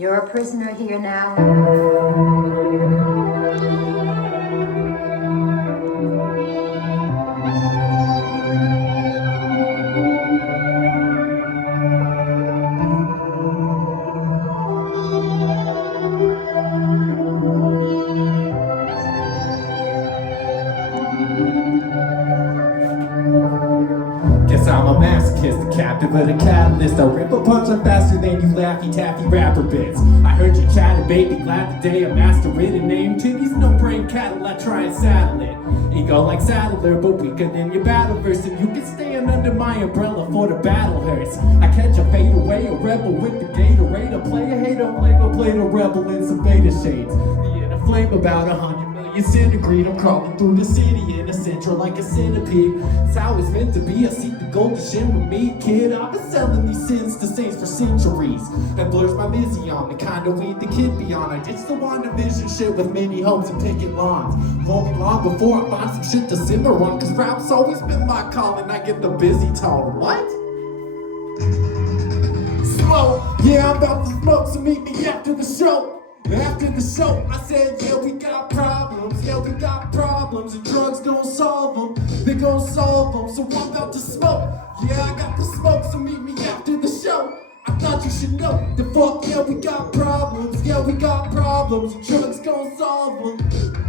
You're a prisoner here now. Guess I'm a masochist, the captive of the catalyst. I rip a punchline faster than you laffy taffy rapper bits. I heard you chatter, baby, glad the day I master it. And name titties, no brain cattle, I try and saddle it. Ego like Saddler, but weaker than your battle verse. And you can stand under my umbrella for the battle hurts. I catch a fade away, a rebel with the Gatorade. A player hater, Lego play the rebel in some beta shades. The inner flame about 100 million centigrade. I'm crawling through the city in a central like a centipede. It's how it's meant to be. I seek the golden shim with me, kid. I've been selling these sins to saints for centuries. That blurs my vision, the kind of weed the kid be on. I ditched the WandaVision shit with mini homes and picket lawns. Won't be long before I find some shit to simmer on. Cause rap's always been my calling. I get the busy tone. What? Smoke, yeah, I'm about to smoke, so meet me after the show. After the show, I said, yeah, we got problems, and drugs gon' solve them, they gon' solve them, so I'm about to smoke, yeah, I got the smoke, so meet me after the show. I thought you should know, the fuck, yeah, we got problems, and drugs gon' solve them.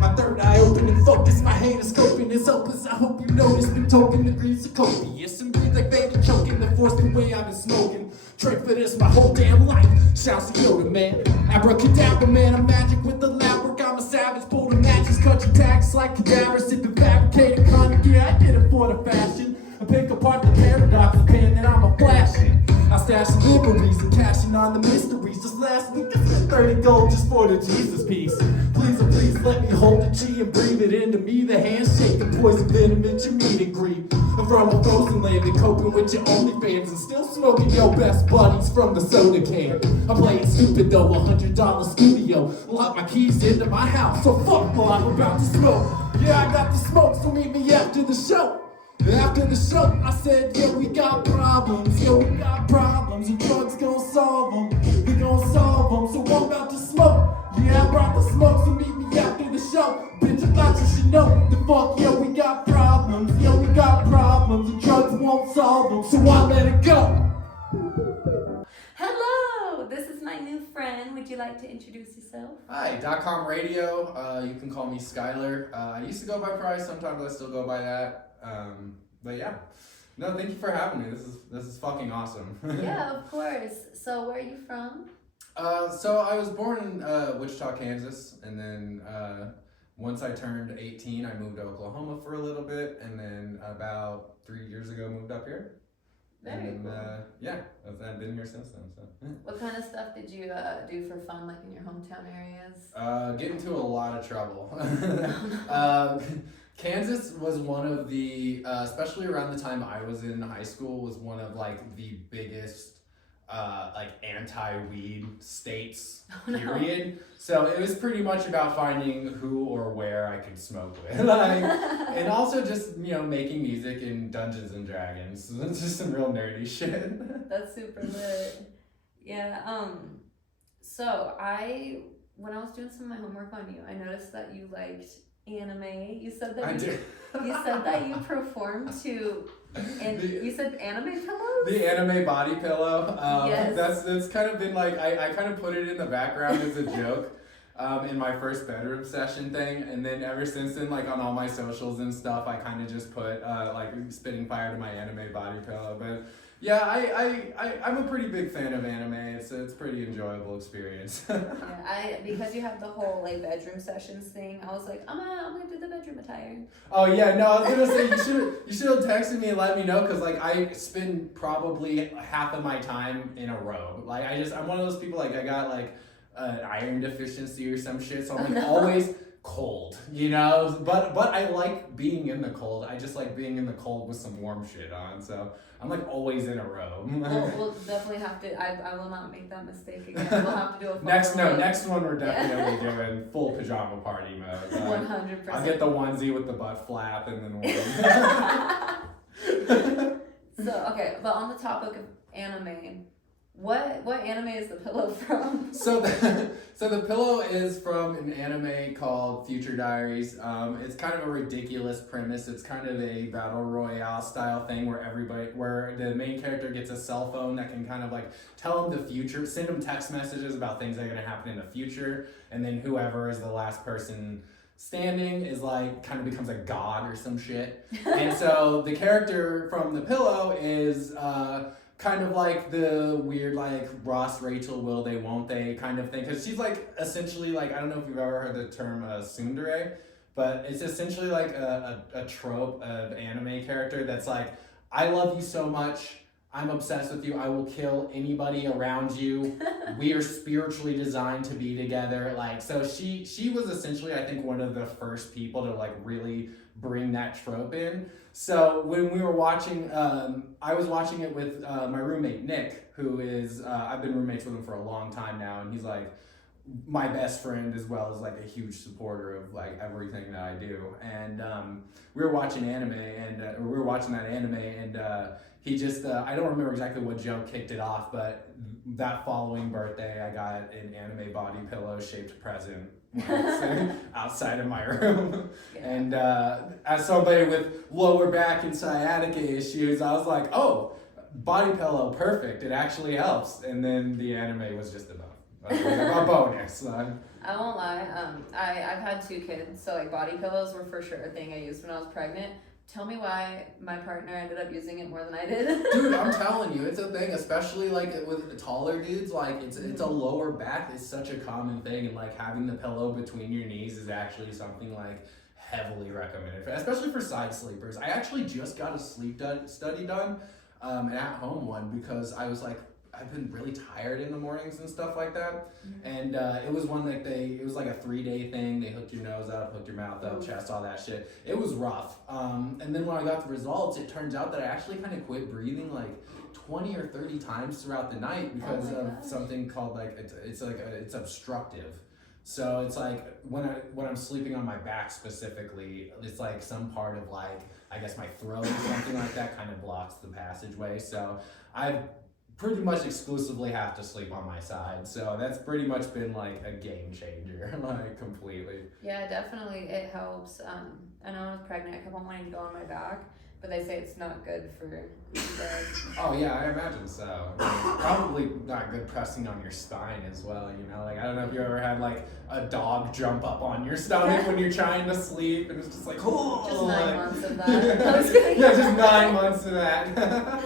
My third eye open and focus, my hand is scoping, it's hopeless, I hope you notice, been token degrees of copious, and breathe like baby choking, the force the way I've been smoking. Trade for this my whole damn life. Shouts to Yoda, man. Abracadabra, man. I'm magic with the lab work. I'm a savage. Pull the matches, cut your tags like cadavers. Sipping fabricated content. Yeah, I did it for the fashion. I pick apart the paradox, the pen that I'm a flashing. I stash the liberties and cashing on the mysteries. Just last week I spent 30 gold just for the Jesus piece. Please, oh please let me hold the G and breathe it into me. The handshake, the poison venom at your meet and greet. I'm from a frozen land and coping with your OnlyFans and still smoking your best buddies from the soda can. I'm playing stupid though, $100 studio. Lock my keys into my house, so fuck what I'm about to smoke. Yeah, I got the smoke, so meet me after the show. After the show, I said, yeah, we got problems, and drugs gon' solve them, we gon' solve them, so I'm about to smoke, yeah, I brought the smoke, so meet me after the show, bitch, I thought you should know, the fuck, yeah, we got problems, and drugs won't solve them, so I let it go. Hello, this is my new friend. Would you like to introduce yourself? Hi, .comRadio. You can call me Skylar. I used to go by Price. Sometimes I still go by that. But yeah, no, thank you for having me. This is fucking awesome. Yeah, of course. So where are you from? So I was born in Wichita, Kansas, and then once I turned 18, I moved to Oklahoma for a little bit, and then about 3 years ago moved up here. Very and then, cool. Yeah, I've been here since then. So. Yeah. What kind of stuff did you do for fun, like in your hometown areas? Get into a lot of trouble. Kansas was one of the, especially around the time I was in high school, was one of like the biggest like anti-weed states, period. No. So it was pretty much about finding who or where I could smoke with. Like, and also just, you know, making music in Dungeons and Dragons. It's just some real nerdy shit. That's super lit. Yeah, so when I was doing some of my homework on you, I noticed that you liked anime. You said that you said that you performed to, and you said anime pillows? The anime body pillow. Yes. That's kind of been like, I kind of put it in the background as a joke in my first bedroom session thing, and then ever since then, like on all my socials and stuff, I kind of just put like spitting fire to my anime body pillow. But yeah, I'm a pretty big fan of anime. It's a pretty enjoyable experience. Yeah, because you have the whole like bedroom sessions thing, I was like, I'm gonna do the bedroom attire. Oh yeah, no, I was gonna say you should have texted me and let me know, because like I spend probably half of my time in a robe. Like I'm one of those people, like I got like an iron deficiency or some shit, so I'm like always cold, you know, but I like being in the cold. I just like being in the cold with some warm shit on, so I'm like always in a robe. We'll definitely have to, I will not make that mistake again. We'll have to do a next one we're definitely doing full pajama party mode. 100%. I'll get the onesie with the butt flap and then So okay, but on the topic of anime, What anime is the pillow from? So the pillow is from an anime called Future Diaries. It's kind of a ridiculous premise. It's kind of a battle royale style thing where the main character gets a cell phone that can kind of like tell him the future, send him text messages about things that are going to happen in the future, and then whoever is the last person standing is like kind of becomes a god or some shit. And so the character from the pillow is kind of like the weird like Ross, Rachel, will they, won't they kind of thing, because she's like essentially like, I don't know if you've ever heard the term tsundere, but it's essentially like a trope of anime character that's like, I love you so much, I'm obsessed with you, I will kill anybody around you, we are spiritually designed to be together. Like, so she was essentially, I think, one of the first people to like really bring that trope in. So when we were watching, I was watching it with my roommate Nick, who is, I've been roommates with him for a long time now, and he's like my best friend as well as like a huge supporter of like everything that I do. And we were watching anime, and we were watching that anime, and he just, I don't remember exactly what joke kicked it off, but that following birthday, I got an anime body pillow shaped present outside of my room. And as somebody with lower back and sciatica issues, I was like, oh, body pillow, perfect, it actually helps. And then the anime was just a bonus. I won't lie, I've had 2 kids, so like body pillows were for sure a thing I used when I was pregnant. Tell me why my partner ended up using it more than I did. Dude, I'm telling you, it's a thing, especially like with the taller dudes. Like it's a lower back. It's such a common thing, and like having the pillow between your knees is actually something like heavily recommended, especially for side sleepers. I actually just got a sleep study done, an at-home one, because I was like, I've been really tired in the mornings and stuff like that. And it was one that it was like a 3-day thing. They hooked your nose up, hooked your mouth up, chest, all that shit. It was rough. And then when I got the results, it turns out that I actually kind of quit breathing like 20 or 30 times throughout the night because of something called like, it's obstructive. So it's like when I'm sleeping on my back specifically, it's like some part of like, I guess my throat or something like that kind of blocks the passageway. So I've pretty much exclusively have to sleep on my side. So that's pretty much been like a game changer, like completely. Yeah, definitely it helps. I know when I was pregnant, I kept on wanting to go on my back, but they say it's not good for the Oh yeah, I imagine so. Probably not good pressing on your spine as well, you know? Like, I don't know if you ever had like a dog jump up on your stomach when you're trying to sleep, and it's just like, oh! Just 9 like, months of that. yeah, just 9 months of that.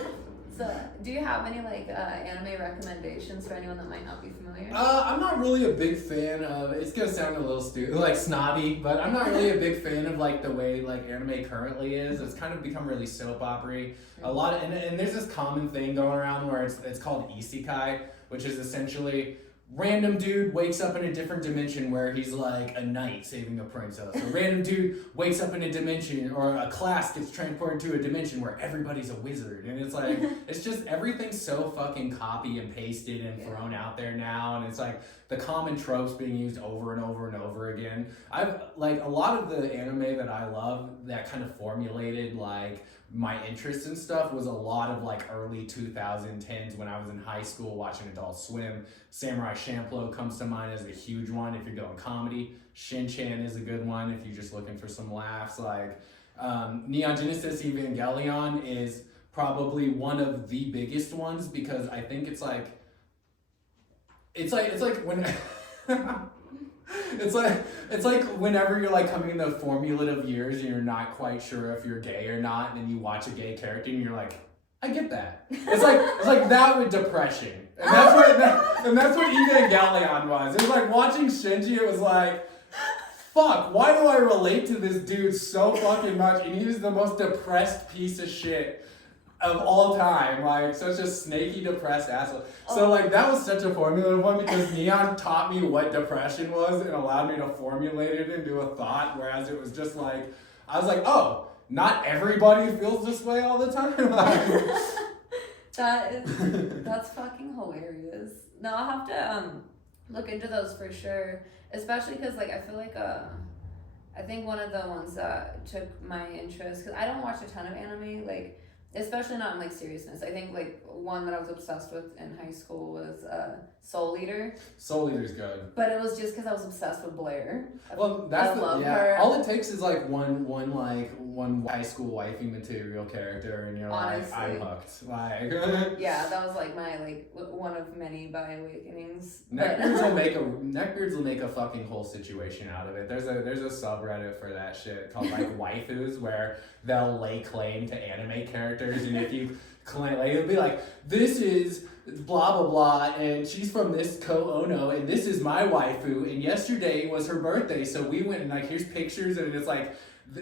So, do you have any like anime recommendations for anyone that might not be familiar? I'm not really a big fan of. It's gonna sound a little stupid, like snobby, but I'm not really a big fan of like the way like anime currently is. It's kind of become really soap opera-y. A lot of, and there's this common thing going around where it's called isekai, which is essentially random dude wakes up in a different dimension where he's like a knight saving a princess. A random dude wakes up in a dimension, or a class gets transported to a dimension where everybody's a wizard. And it's like, it's just everything's so fucking copy and pasted and thrown out there now. And it's like the common tropes being used over and over and over again. I've like a lot of the anime that I love that kind of formulated like my interest in stuff was a lot of like early 2010s when I was in high school watching Adult Swim. Samurai Champloo comes to mind as a huge one if you're going comedy. Shin-Chan is a good one if you're just looking for some laughs. Like Neon Genesis Evangelion is probably one of the biggest ones because I think it's like when It's like whenever you're like coming into formulative years and you're not quite sure if you're gay or not, and then you watch a gay character and you're like, I get that. It's like that with depression, and that's what Evangelion was. It was like watching Shinji. It was like, fuck, why do I relate to this dude so fucking much? And he is the most depressed piece of shit of all time, like such a snaky, depressed asshole. So like that was such a formulative one because Neon taught me what depression was and allowed me to formulate it into a thought, whereas it was just like, I was like, oh, not everybody feels this way all the time. That's fucking hilarious. No, I'll have to look into those for sure, especially because like I feel like I think one of the ones that took my interest, because I don't watch a ton of anime, like especially not in like seriousness. I think like one that I was obsessed with in high school was Soul Eater. Soul Eater's good. But it was just because I was obsessed with Blair. Well, I love her. All it takes is like one high school wifey material character, and you're Honestly. like, I'm hooked. Like, yeah, that was like my one of many bi awakenings. Neckbeards will make a fucking whole situation out of it. There's a subreddit for that shit called like waifus, where they'll lay claim to anime characters, and if you claim, like, it'll be like, this is blah blah blah, and she's from this Ko-Ono, and this is my waifu, and yesterday was her birthday, so we went and like, here's pictures, and it's like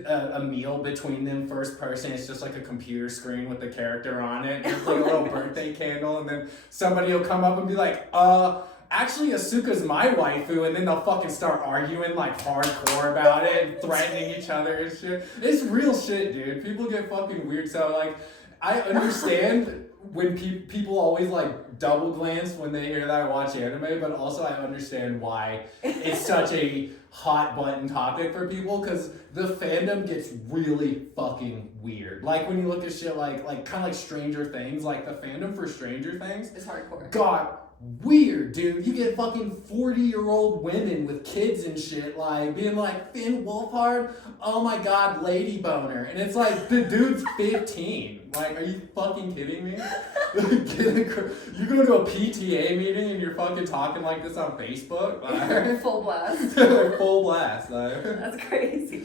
a meal between them, first person. It's just like a computer screen with the character on it, and it's like a little birthday candle, and then somebody will come up and be like, actually Asuka's my waifu, and then they'll fucking start arguing like hardcore about it and threatening each other and shit. It's real shit, dude. People get fucking weird. So like, I understand when people always like double glance when they hear that I watch anime, but also I understand why it's such a hot button topic for people, because the fandom gets really fucking weird. Like when you look at shit like kind of like Stranger Things, like the fandom for Stranger Things It's hardcore. got weird, dude. You get fucking 40-year-old women with kids and shit like being like, Finn Wolfhard, oh my god, lady boner, and it's like, the dude's 15. Like, are you fucking kidding me? You go to a PTA meeting and you're fucking talking like this on Facebook? Like, Full blast. like, full blast. Like. That's crazy.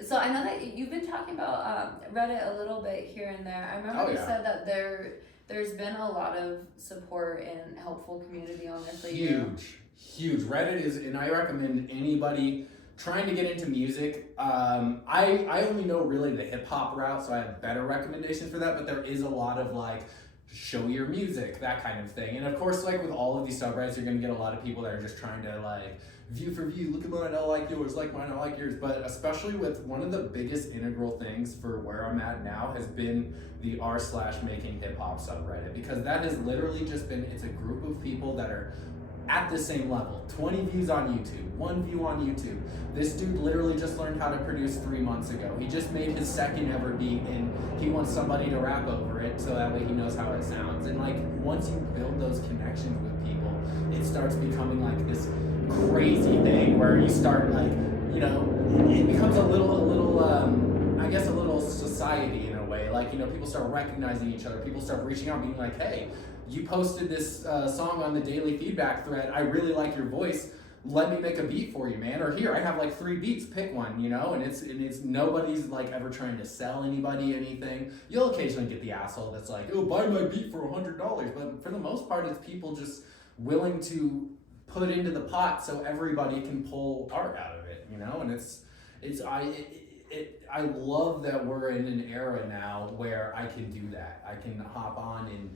So I know that you've been talking about Reddit a little bit here and there. I remember you said that there's been a lot of support and helpful community on there for you. Huge. Reddit is, and I recommend anybody trying to get into music. I only know really the hip hop route, so I have better recommendations for that, but there is a lot of like, show your music, that kind of thing. And of course, like with all of these subreddits, you're gonna get a lot of people that are just trying to like, view for view, look at mine, I like yours, like mine, I like yours. But especially with one of the biggest integral things for where I'm at now has been the r/making hip hop subreddit, because that has literally just been, it's a group of people that are at the same level. 20 views on YouTube, 1 view on YouTube. This dude literally just learned how to produce 3 months ago. He just made his second ever beat, and he wants somebody to rap over it so that way he knows how it sounds. And like, once you build those connections with people, it starts becoming like this crazy thing where you start like, you know, it becomes a little I guess a little society in a way. Like, you know, people start recognizing each other. People start reaching out, being like, hey, you posted this song on the daily feedback thread. I really like your voice. Let me make a beat for you, man. Or here, I have like 3 beats. Pick one, you know. And it's nobody's like ever trying to sell anybody anything. You'll occasionally get the asshole that's like, oh, buy my beat for $100. But for the most part, it's people just willing to put into the pot so everybody can pull art out of it, you know. And I love that we're in an era now where I can do that. I can hop on and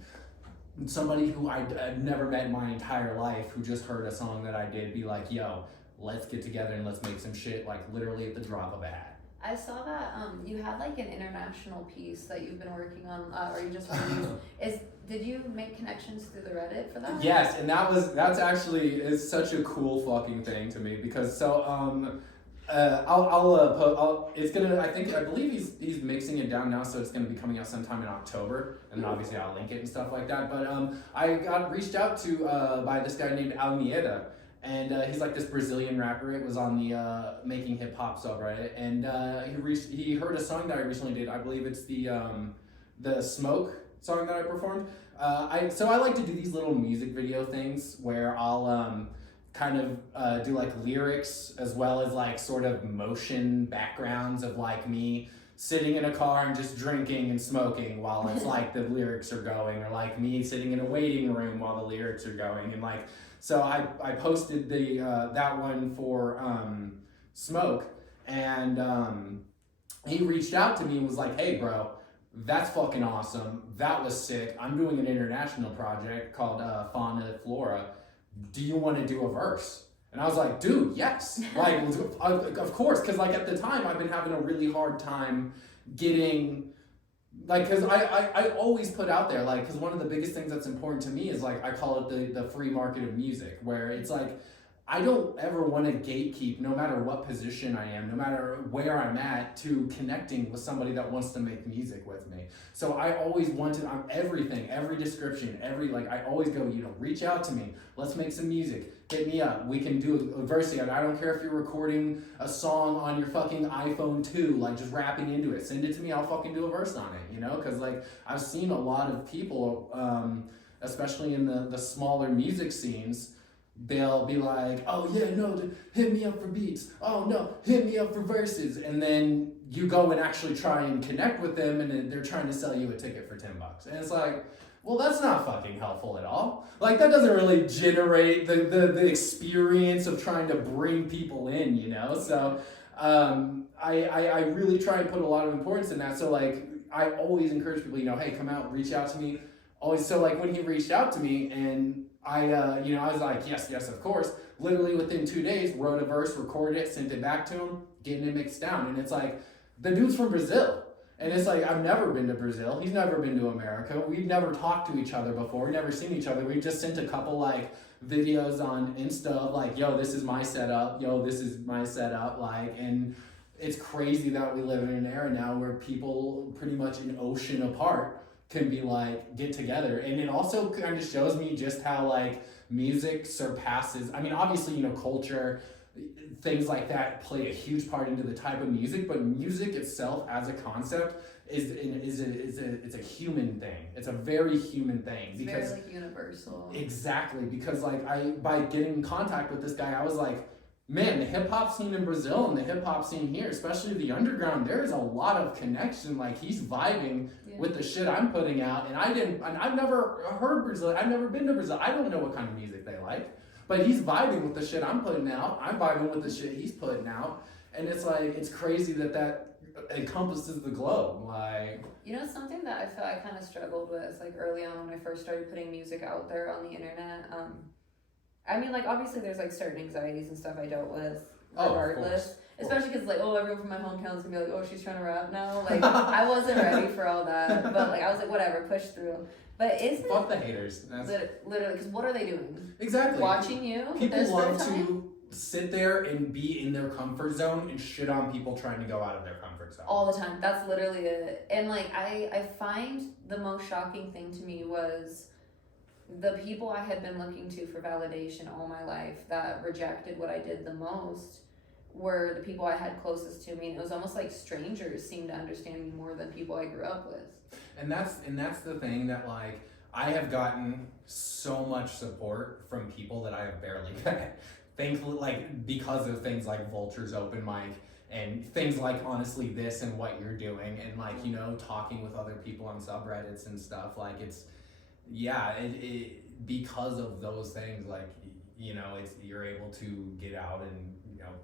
somebody who I've never met in my entire life, who just heard a song that I did, be like, yo, let's get together and let's make some shit, like literally at the drop of a hat. I saw that you had like an international piece that you've been working on, or you just released. Did you make connections through the Reddit for that? Yes, and that's actually is such a cool fucking thing to me, because so I believe he's mixing it down now, so it's gonna be coming out sometime in October, and then obviously I'll link it and stuff like that. But I got reached out to by this guy named Almeida, and he's like this Brazilian rapper. It was on the Making Hip Hop subreddit, and he heard a song that I recently did. I believe it's the Smoke song that I performed. So I like to do these little music video things where I'll kind of do like lyrics as well as like sort of motion backgrounds of like me sitting in a car and just drinking and smoking while it's like the lyrics are going, or like me sitting in a waiting room while the lyrics are going. And like, so I posted that one for Smoke, and he reached out to me and was like, hey bro, that's fucking awesome, that was sick, I'm doing an international project called Fauna and Flora, do you want to do a verse? And I was like, dude, yes. Like, of course, because like at the time I've been having a really hard time getting, like, because I always put out there, like, because one of the biggest things that's important to me is like, I call it the free market of music, where it's like, I don't ever want to gatekeep, no matter what position I am, no matter where I'm at, to connecting with somebody that wants to make music with me. So I always wanted on everything, every description, I always go, reach out to me. Let's make some music. Hit me up. We can do a verse together. I don't care if you're recording a song on your fucking iPhone 2, like just rapping into it. Send it to me. I'll fucking do a verse on it, Because like I've seen a lot of people, especially in the smaller music scenes, they'll be like, oh yeah, no, hit me up for beats. Oh no, hit me up for verses. And then you go and actually try and connect with them, and they're trying to sell you a ticket for $10. And it's like, well, that's not fucking helpful at all. Like, that doesn't really generate the experience of trying to bring people in, So I really try and put a lot of importance in that. So like, I always encourage people, hey, come out, reach out to me. Always. So like when he reached out to me, and I was like, yes, of course. Literally within 2 days, wrote a verse, recorded it, sent it back to him, getting it mixed down. And it's like, the dude's from Brazil. And it's like, I've never been to Brazil. He's never been to America. We've never talked to each other before. We've never seen each other. We've just sent a couple like videos on Insta of like, yo, this is my setup. Yo, this is my setup. Like, and it's crazy that we live in an era now where people pretty much an ocean apart can be like, get together. And it also kind of shows me just how like music surpasses, I mean, obviously, culture, things like that play a huge part into the type of music, but music itself as a concept is a human thing. It's a very human thing. It's very like universal. Exactly, because like by getting in contact with this guy, I was like, man, the hip hop scene in Brazil and the hip hop scene here, especially the underground, there's a lot of connection. Like he's vibing with the shit I'm putting out, and I've never heard Brazil. I've never been to Brazil. I don't know what kind of music they like. But he's vibing with the shit I'm putting out. I'm vibing with the shit he's putting out. And it's like, it's crazy that encompasses the globe. Like, something that I felt I kind of struggled with, like early on when I first started putting music out there on the internet. I mean, like, obviously there's like certain anxieties and stuff I dealt with regardless. Especially because like, everyone from my hometown is gonna be like, she's trying to rap now. Like, I wasn't ready for all that. But like, I was like, whatever, push through. But fuck the haters. Literally, because what are they doing? Exactly. Watching you? People love to sit there and be in their comfort zone and shit on people trying to go out of their comfort zone. All the time. That's literally it. And like, I find the most shocking thing to me was the people I had been looking to for validation all my life that rejected what I did the most were the people I had closest to me. And it was almost like strangers seemed to understand me more than people I grew up with. And that's the thing that like I have gotten so much support from people that I have barely met. Thankfully, like because of things like Vulture's open mic and things like honestly this and what you're doing and like talking with other people on subreddits and stuff, like it's because of those things, like it's you're able to get out and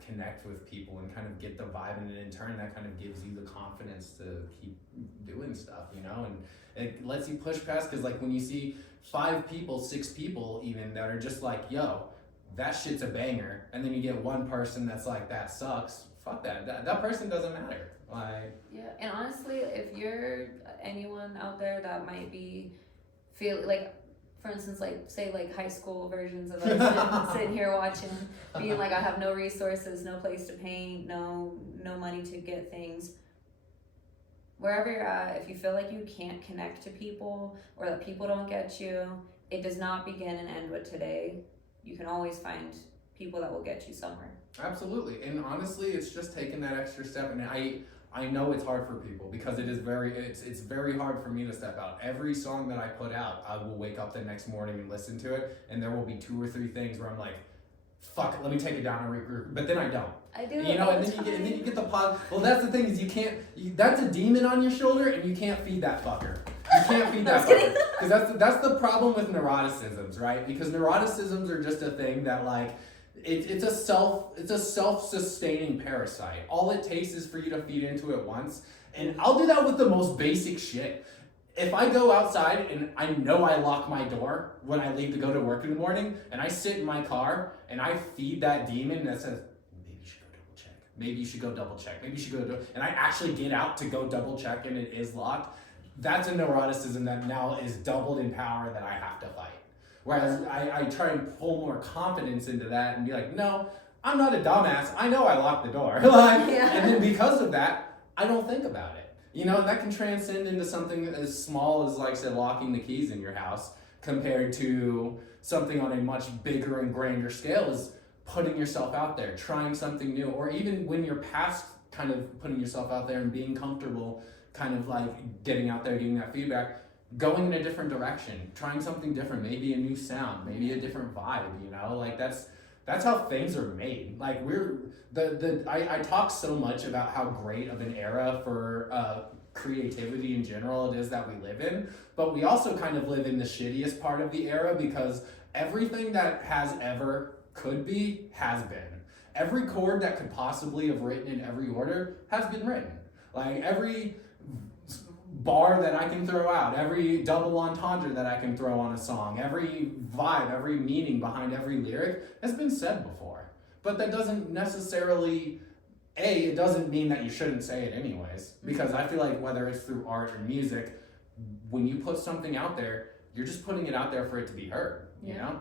connect with people and kind of get the vibe, and in turn that kind of gives you the confidence to keep doing stuff, and it lets you push past, because like when you see 5 people, 6 people even that are just like, yo, that shit's a banger, and then you get one person that's like, that sucks, fuck that person doesn't matter. Like, and honestly, if you're anyone out there that might be feel like, for instance, like say like high school versions of us sitting here watching, being like, I have no resources, no place to paint, no money to get things. Wherever you're at, if you feel like you can't connect to people or that people don't get you, it does not begin and end with today. You can always find people that will get you somewhere. Absolutely, and honestly, it's just taking that extra step. And I know it's hard for people because it's very hard for me to step out. Every song that I put out, I will wake up the next morning and listen to it, and there will be 2 or 3 things where I'm like, fuck it, let me take it down and regroup. But then I don't. I do. And then you get the pod. Well, that's the thing, is that's a demon on your shoulder, and you can't feed that fucker. You can't feed that fucker. Because that's the problem with neuroticisms, right? Because neuroticisms are just a thing that like, it's a self-sustaining parasite. All it takes is for you to feed into it once. And I'll do that with the most basic shit. If I go outside and I know I lock my door when I leave to go to work in the morning, and I sit in my car and I feed that demon that says, maybe you should go double check. Maybe you should go and I actually get out to go double check and it is locked. That's a neuroticism that now is doubled in power that I have to fight. Whereas I try and pull more confidence into that and be like, no, I'm not a dumbass. I know I locked the door. Like, and then because of that, I don't think about it. You know, and that can transcend into something as small as, like I said, locking the keys in your house, compared to something on a much bigger and grander scale is putting yourself out there, trying something new, or even when you're past kind of putting yourself out there and being comfortable, kind of like getting out there, getting that feedback, going in a different direction, trying something different, maybe a new sound, maybe a different vibe, you know, like that's how things are made. Like I talk so much about how great of an era for creativity in general it is that we live in, but we also kind of live in the shittiest part of the era, because everything that has ever could be has been. Every chord that could possibly have written in every order has been written. Like every bar that I can throw out, every double entendre that I can throw on a song, every vibe, every meaning behind every lyric has been said before. But that doesn't necessarily, it doesn't mean that you shouldn't say it anyways, because I feel like whether it's through art or music, when you put something out there, you're just putting it out there for it to be heard, you know?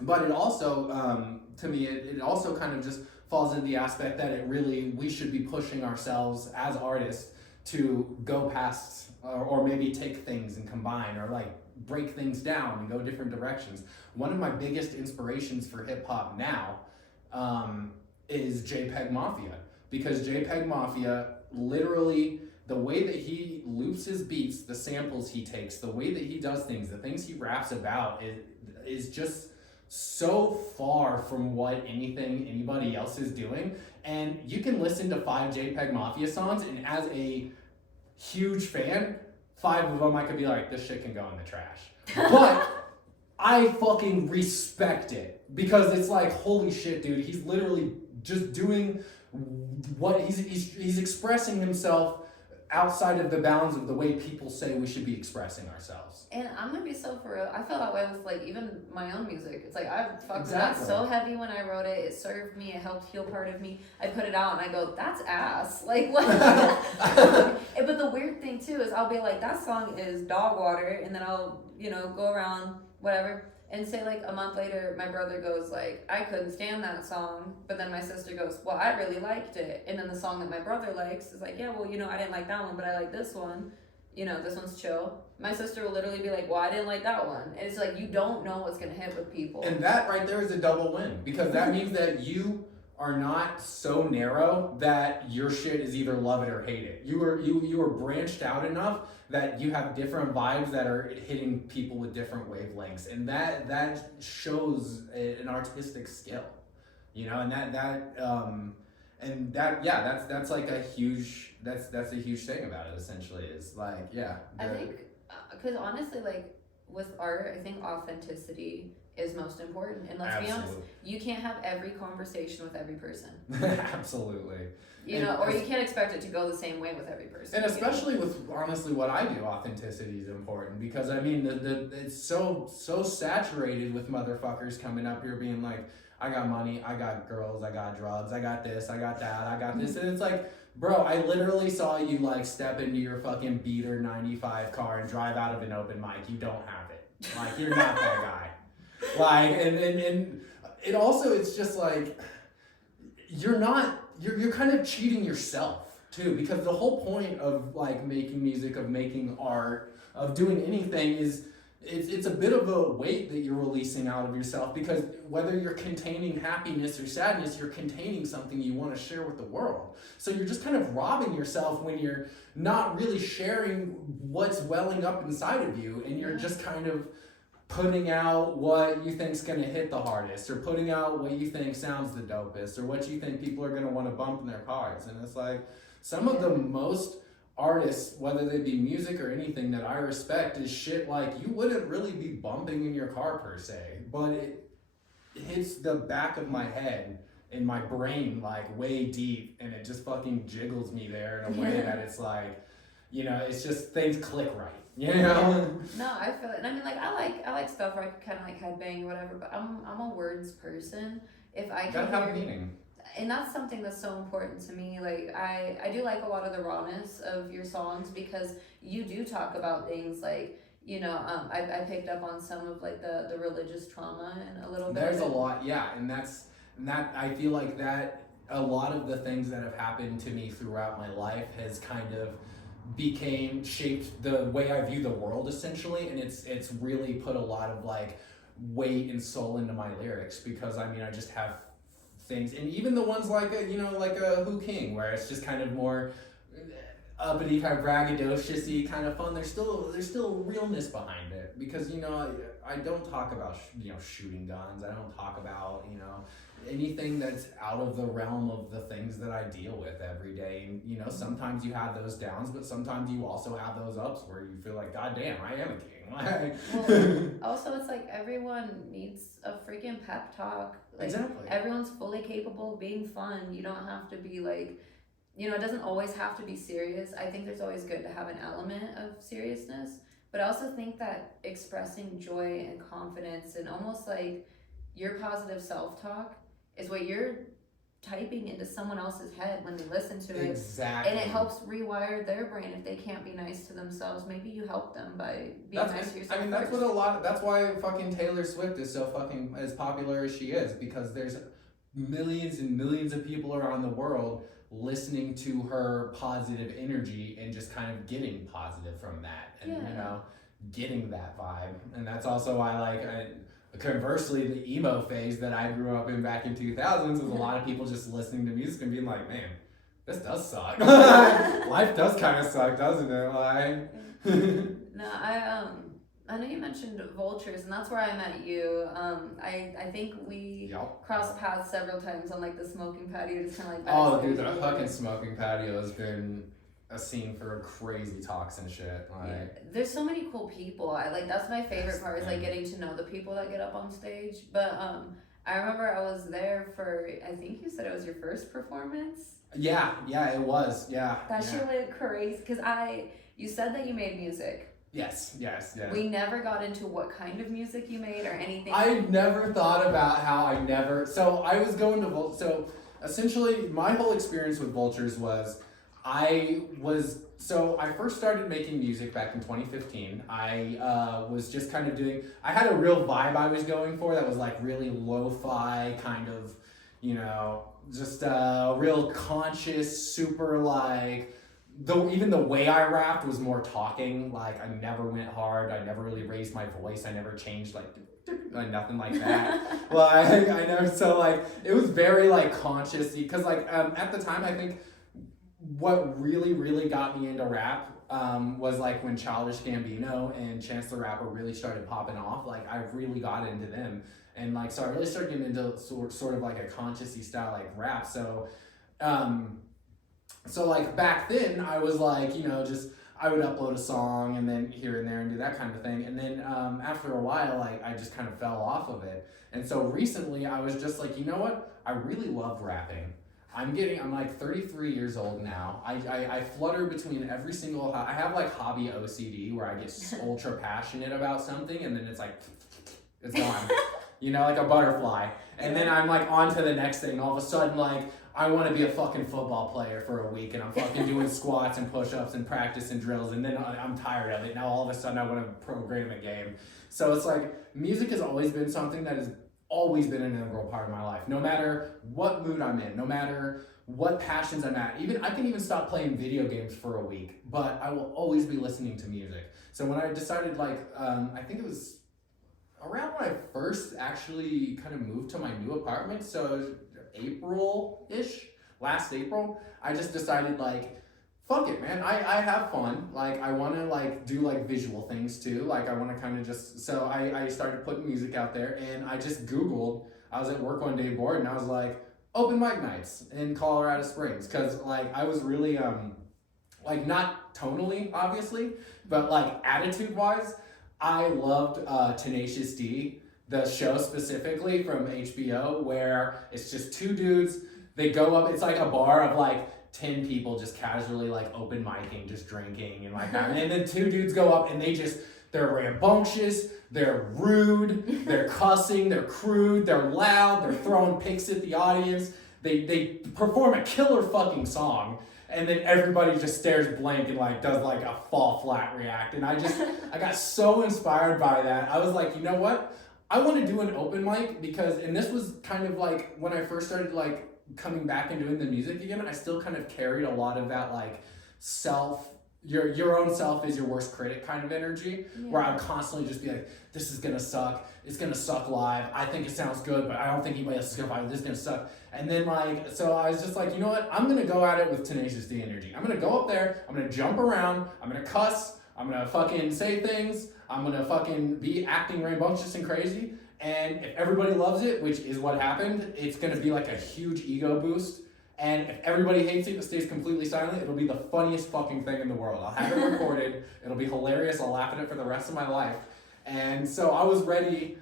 But it also, to me, it also kind of just falls into the aspect that we should be pushing ourselves as artists to go past, or maybe take things and combine, or like break things down and go different directions. One of my biggest inspirations for hip hop now is JPEG Mafia, because JPEG Mafia, literally the way that he loops his beats, the samples he takes, the way that he does things, the things he raps about is just so far from what anybody else is doing. And you can listen to 5 JPEG Mafia songs, and as a huge fan, 5 of them I could be like, this shit can go in the trash. But I fucking respect it, because it's like, holy shit, dude, he's literally just doing what he's expressing himself outside of the bounds of the way people say we should be expressing ourselves. And I'm gonna be so for real, I feel that way with like even my own music. It's like I fucked with that so heavy when I wrote it. It served me, it helped heal part of me. I put it out and I go, that's ass. Like what? But the weird thing too is I'll be like, that song is dog water, and then I'll, go around whatever and say like a month later my brother goes like, I couldn't stand that song, but then my sister goes, well, I really liked it. And then the song that my brother likes is like, yeah, well, I didn't like that one, but I like this one. This one's chill. My sister will literally be like, well, I didn't like that one. And it's like, you don't know what's gonna hit with people. And that right there is a double win, because that means that you are not so narrow that your shit is either love it or hate it. You are branched out enough that you have different vibes that are hitting people with different wavelengths, and that shows an artistic skill, and that's like a huge that's a huge thing about it. Essentially, is like I think because honestly, like with art, I think authenticity is most important. And let's be honest, you can't have every conversation with every person. Absolutely. Or you can't expect it to go the same way with every person. And especially with honestly what I do, authenticity is important, because I mean it's so saturated with motherfuckers coming up here being like, I got money, I got girls, I got drugs, I got this, I got that, I got this, and it's like, bro, I literally saw you like step into your fucking beater 95 car and drive out of an open mic. You don't have it. Like, you're not that guy. Like, and it also, it's just like, you're kind of cheating yourself too, because the whole point of like making music, of making art, of doing anything is, it's a bit of a weight that you're releasing out of yourself, because whether you're containing happiness or sadness, you're containing something you want to share with the world. So you're just kind of robbing yourself when you're not really sharing what's welling up inside of you, and you're just kind of putting out what you think's going to hit the hardest, or putting out what you think sounds the dopest, or what you think people are going to want to bump in their cars. And it's like, some of the most artists, whether they be music or anything, that I respect is shit like you wouldn't really be bumping in your car per se, but it hits the back of my head in my brain like way deep, and it just fucking jiggles me there in a way that it's like, it's just things click right. No, I feel it. And I mean, like, I like stuff where I can kind of like headbang or whatever, but I'm a words person. If I can have meaning. And that's something that's so important to me. Like, I do like a lot of the rawness of your songs, because you do talk about things like, you know, I picked up on some of like the religious trauma and a little bit. There's a lot, yeah, and that I feel like that a lot of the things that have happened to me throughout my life has kind of shaped the way I view the world essentially, and it's really put a lot of like weight and soul into my lyrics, because I mean I just have things, and even the ones like a Who King, where it's just kind of more uppity, kind of braggadocious-y kind of fun. There's still realness behind it, because I don't talk about shooting guns. I don't talk about anything that's out of the realm of the things that I deal with every day. And sometimes you have those downs, but sometimes you also have those ups where you feel like, God damn, I am a king. Well, also it's like everyone needs a freaking pep talk. Like, exactly. Everyone's fully capable of being fun. You don't have to be like, it doesn't always have to be serious. I think there's always good to have an element of seriousness, but I also think that expressing joy and confidence and almost like your positive self-talk is what you're typing into someone else's head when they listen to it. Exactly. And it helps rewire their brain. If they can't be nice to themselves, maybe you help them by being nice to yourself. I mean, that's why fucking Taylor Swift is so fucking as popular as she is, because there's millions and millions of people around the world listening to her positive energy and just kind of getting positive from that, and getting that vibe. And that's also why conversely, the emo phase that I grew up in back in 2000s was a lot of people just listening to music and being like, man, this does suck. Life does kind of suck, doesn't it? No, I know you mentioned Vultures, and that's where I met you. I think we crossed paths several times on like the smoking patio, just kind of like. Oh, dude, the fucking smoking patio has been a scene for crazy talks and shit. There's so many cool people. That's my favorite part, is like getting to know the people that get up on stage. But I remember I was there for, I think you said it was your first performance. Yeah, it was. Yeah. That shit went crazy, because you said that you made music. Yes. We never got into what kind of music you made or anything. I never thought about how so I was going to so essentially my whole experience with Vultures was I first started making music back in 2015. I was just kind of I had a real vibe I was going for that was like really lo-fi kind of, just real conscious, super like, even the way I rapped was more talking. Like I never went hard. I never really raised my voice. I never changed like nothing like that. Well, I know. So like it was very like conscious, because like at the time I think what really got me into rap was like when Childish Gambino and Chance the Rapper really started popping off. Like I really got into them, and like so I really started getting into sort of like a conscious-y style like rap. So like back then I was like, just I would upload a song and then here and there and do that kind of thing. And then after a while, like I just kind of fell off of it. And so recently I was just like, you know what? I really love rapping. I'm like 33 years old now. I flutter between every single, I have like hobby OCD where I get ultra passionate about something and then it's like, it's gone. Like a butterfly. And then I'm like on to the next thing. All of a sudden, like, I want to be a fucking football player for a week and I'm fucking doing squats and push-ups and practice and drills, and then I'm tired of it. Now all of a sudden I want to program a game. So it's like music has always been something that has always been an integral part of my life. No matter what mood I'm in, no matter what passions I'm at. I can even stop playing video games for a week, but I will always be listening to music. So when I decided I think it was around when I first actually kind of moved to my new apartment, so April-ish, last April, I just decided fuck it, man, I have fun. I want to do visual things too. I want to kind of just, so I started putting music out there, and I just Googled, I was at work one day bored, and I was like, open mic nights in Colorado Springs, because I was really, not tonally, obviously, but attitude-wise, I loved Tenacious D, the show specifically from HBO, where it's just two dudes, they go up, it's like a bar of 10 people just casually open micing, just drinking and that. And then two dudes go up and they're rambunctious, they're rude, they're cussing, they're crude, they're loud, they're throwing pics at the audience. They perform a killer fucking song. and then everybody just stares blank and like does like a fall flat react. And I got so inspired by that. I was like, you know what? I want to do an open mic because, and this was kind of like when I first started like coming back and doing the music again, I still kind of carried a lot of that like your own self is your worst critic kind of energy, where I would constantly just be like, this is gonna suck, it's gonna suck live, I think it sounds good, but I don't think anybody else is gonna buy it, this is gonna suck. And then like, so I was just like, you know what, I'm gonna go at it with Tenacious D energy. I'm gonna go up there, I'm gonna jump around, I'm gonna cuss, I'm gonna fucking say things, I'm gonna fucking be acting rambunctious and crazy, and if everybody loves it, which is what happened, it's gonna be like a huge ego boost. And if everybody hates it, it stays completely silent, it'll be the funniest fucking thing in the world. I'll have it recorded, it'll be hilarious, I'll laugh at it for the rest of my life. And so I was ready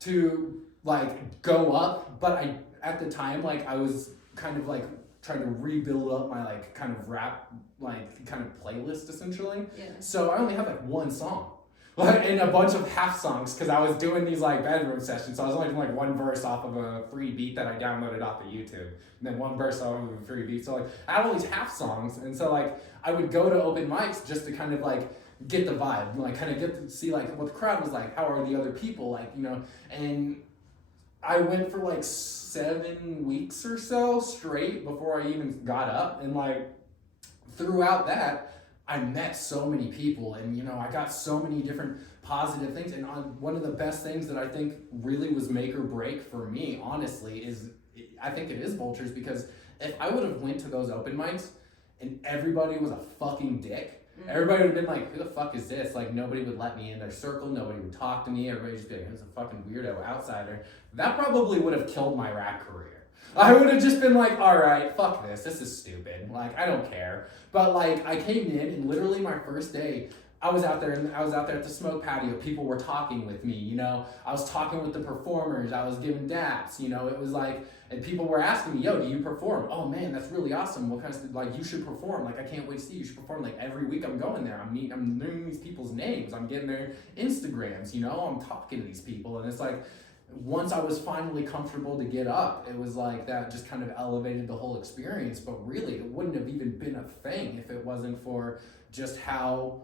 to like go up, but at the time, like I was kind of like trying to rebuild up my like kind of rap, like kind of playlist essentially. Yeah. So I only have like one song. And a bunch of half songs because I was doing these like bedroom sessions, so I was only doing like one verse off of a free beat that I downloaded off of YouTube, and then one verse off of a free beat. So like I had all these half songs, and so like I would go to open mics just to kind of like get the vibe, like kind of get to see like what the crowd was like, how are the other people like, you know. And I went for like 7 weeks or so straight before I even got up, and like throughout that I met so many people, and you know, I got so many different positive things. And one of the best things that I think really was make or break for me, honestly, is I think it is Vultures, because if I would have went to those open mics and everybody was a fucking dick, everybody would have been like, who the fuck is this? Like, nobody would let me in their circle, nobody would talk to me, everybody would just be like, who's a fucking weirdo outsider? That probably would have killed my rap career. I would have just been like, all right, fuck this is stupid. Like, I don't care. But like, I came in and literally my first day, I was out there at the smoke patio. People were talking with me, you know. I was talking with the performers. I was giving daps, you know. It was like, and people were asking me, yo, do you perform? Oh man, that's really awesome. What kind of, like, you should perform. Like, I can't wait to see you. You should perform. Like, every week I'm going there. I'm learning these people's names. I'm getting their Instagrams, you know. I'm talking to these people. And it's like, once I was finally comfortable to get up, it was like that just kind of elevated the whole experience. But really, it wouldn't have even been a thing if it wasn't for just how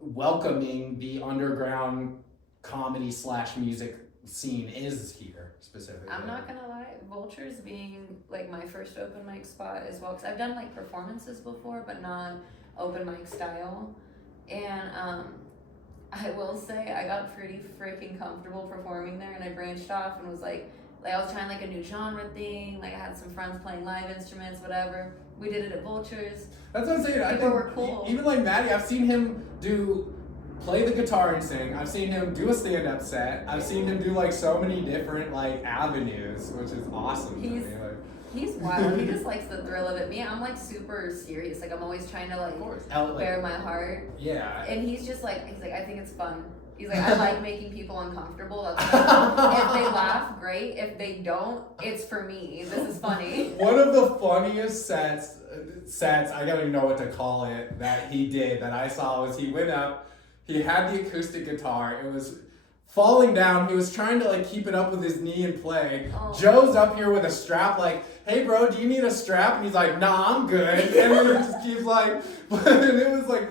welcoming the underground comedy / music scene is here specifically. I'm not gonna lie, Vultures being like my first open mic spot as well, because I've done like performances before, but not open mic style. And I will say I got pretty freaking comfortable performing there, and I branched off and was like I was trying like a new genre thing. Like I had some friends playing live instruments, whatever. We did it at Vultures. That's what I'm saying. People were cool. Even like Maddie, I've seen him play the guitar and sing. I've seen him do a stand-up set. I've seen him do like so many different like avenues, which is awesome. He's wild. He just likes the thrill of it. Me, I'm like super serious. Like I'm always trying to like bare my heart. Yeah. And he's like, I think it's fun. He's like, I like making people uncomfortable. That's like, if they laugh, great. If they don't, it's for me. This is funny. One of the funniest sets, I don't even know what to call it, that he did, that I saw, was he went up, he had the acoustic guitar, it was falling down, he was trying to like keep it up with his knee and play. Oh. Joe's up here with a strap like, hey bro, do you need a strap? And he's like, nah, I'm good. And then he just keeps like, and it was like,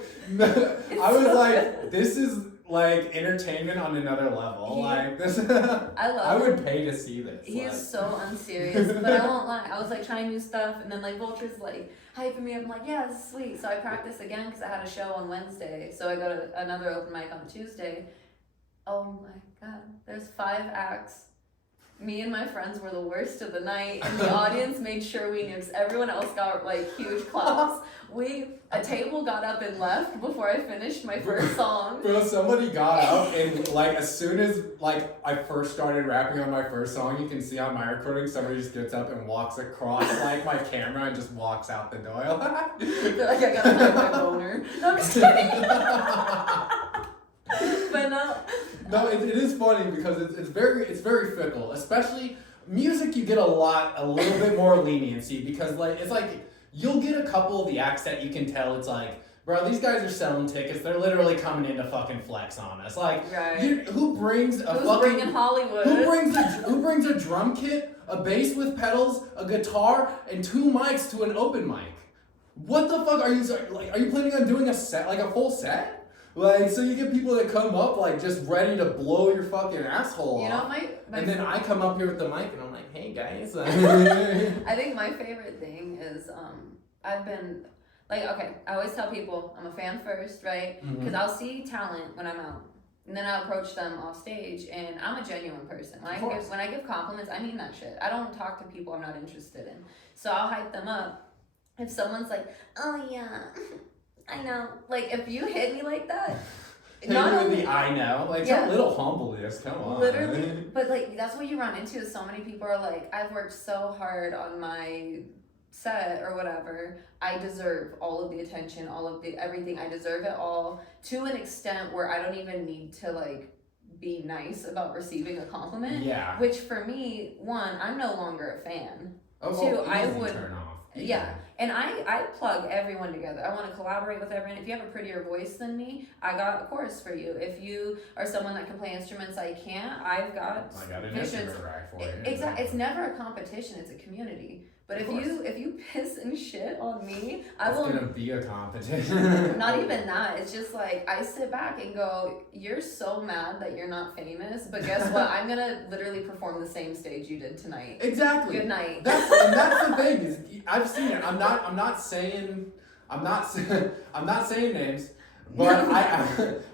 I was like, this is like entertainment on another level. Like this, I would pay to see this. He is so unserious, but I won't lie. I was like trying new stuff, and then like Vulture's like hyping me up. I'm like, yeah, this is sweet. So I practiced again because I had a show on Wednesday. So I go to another open mic on Tuesday. Oh my god, there's 5 acts. Me and my friends were the worst of the night, and the audience made sure we knew, because everyone else got like huge claps. A table got up and left before I finished my first song. Bro, somebody got up and like as soon as like I first started rapping on my first song, you can see on my recording, somebody just gets up and walks across like my camera and just walks out the door. They're like, I gotta have my boner. No, I'm just kidding. But no, it is funny because it's very fickle. Especially music, you get a little bit more leniency because like it's like you'll get a couple of the acts that you can tell it's like, bro, these guys are selling tickets. They're literally coming in to fucking flex on us. Like, right. Who brings bringing Hollywood? Who brings a drum kit, a bass with pedals, a guitar, and 2 mics to an open mic? what the fuck are you planning on doing a set, like a full set? Like, so you get people that come up, like, just ready to blow your fucking asshole off. And then I come up here with the mic, and I'm like, hey, guys. I think my favorite thing is, I've been, like, okay, I always tell people I'm a fan first, right? Because I'll see talent when I'm out. And then I'll approach them off stage, and I'm a genuine person. When I give compliments, I mean that shit. I don't talk to people I'm not interested in. So I'll hype them up. If someone's like, oh, yeah, I know. Like, if you hit me like that, not only I know, like, yeah. A little humbleness, come on. Literally, but, like, that's what you run into. So many people are like, I've worked so hard on my set or whatever. I deserve all of the attention, all of the everything. I deserve it all to an extent where I don't even need to, like, be nice about receiving a compliment. Yeah. Which, for me, one, I'm no longer a fan. Oh, two, I would turn off. Yeah, and I plug everyone together. I want to collaborate with everyone. If you have a prettier voice than me, I got a chorus for you. If you are someone that can play instruments I can't, I got an instrument rack for you. Exactly. It's never a competition. It's a community. But if you piss and shit on me, it's gonna be a competition. Not even that. It's just like I sit back and go, "You're so mad that you're not famous, but guess what? I'm gonna literally perform the same stage you did tonight." Exactly. Good night. That's the thing is I've seen it. I'm not saying names, but I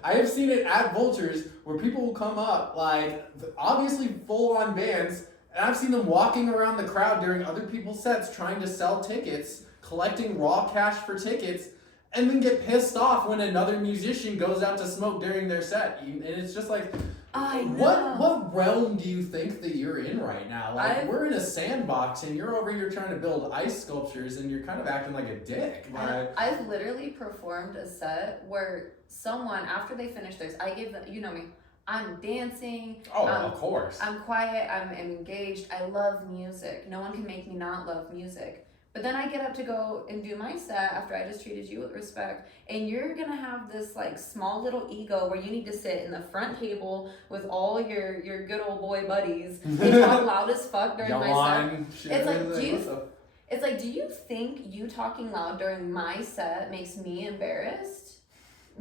have seen it at Vultures where people will come up like obviously full on bands. And I've seen them walking around the crowd during other people's sets trying to sell tickets, collecting raw cash for tickets, and then get pissed off when another musician goes out to smoke during their set. And it's just like, what realm do you think that you're in right now? Like, we're in a sandbox and you're over here trying to build ice sculptures and you're kind of acting like a dick. I've literally performed a set where someone, after they finished theirs, I gave them, you know me, I'm dancing. Oh, of course. I'm quiet. I'm engaged. I love music. No one can make me not love music. But then I get up to go and do my set after I just treated you with respect. And you're going to have this like small little ego where you need to sit in the front table with all your good old boy buddies and talk loud as fuck during my set. It's like, do you think you talking loud during my set makes me embarrassed?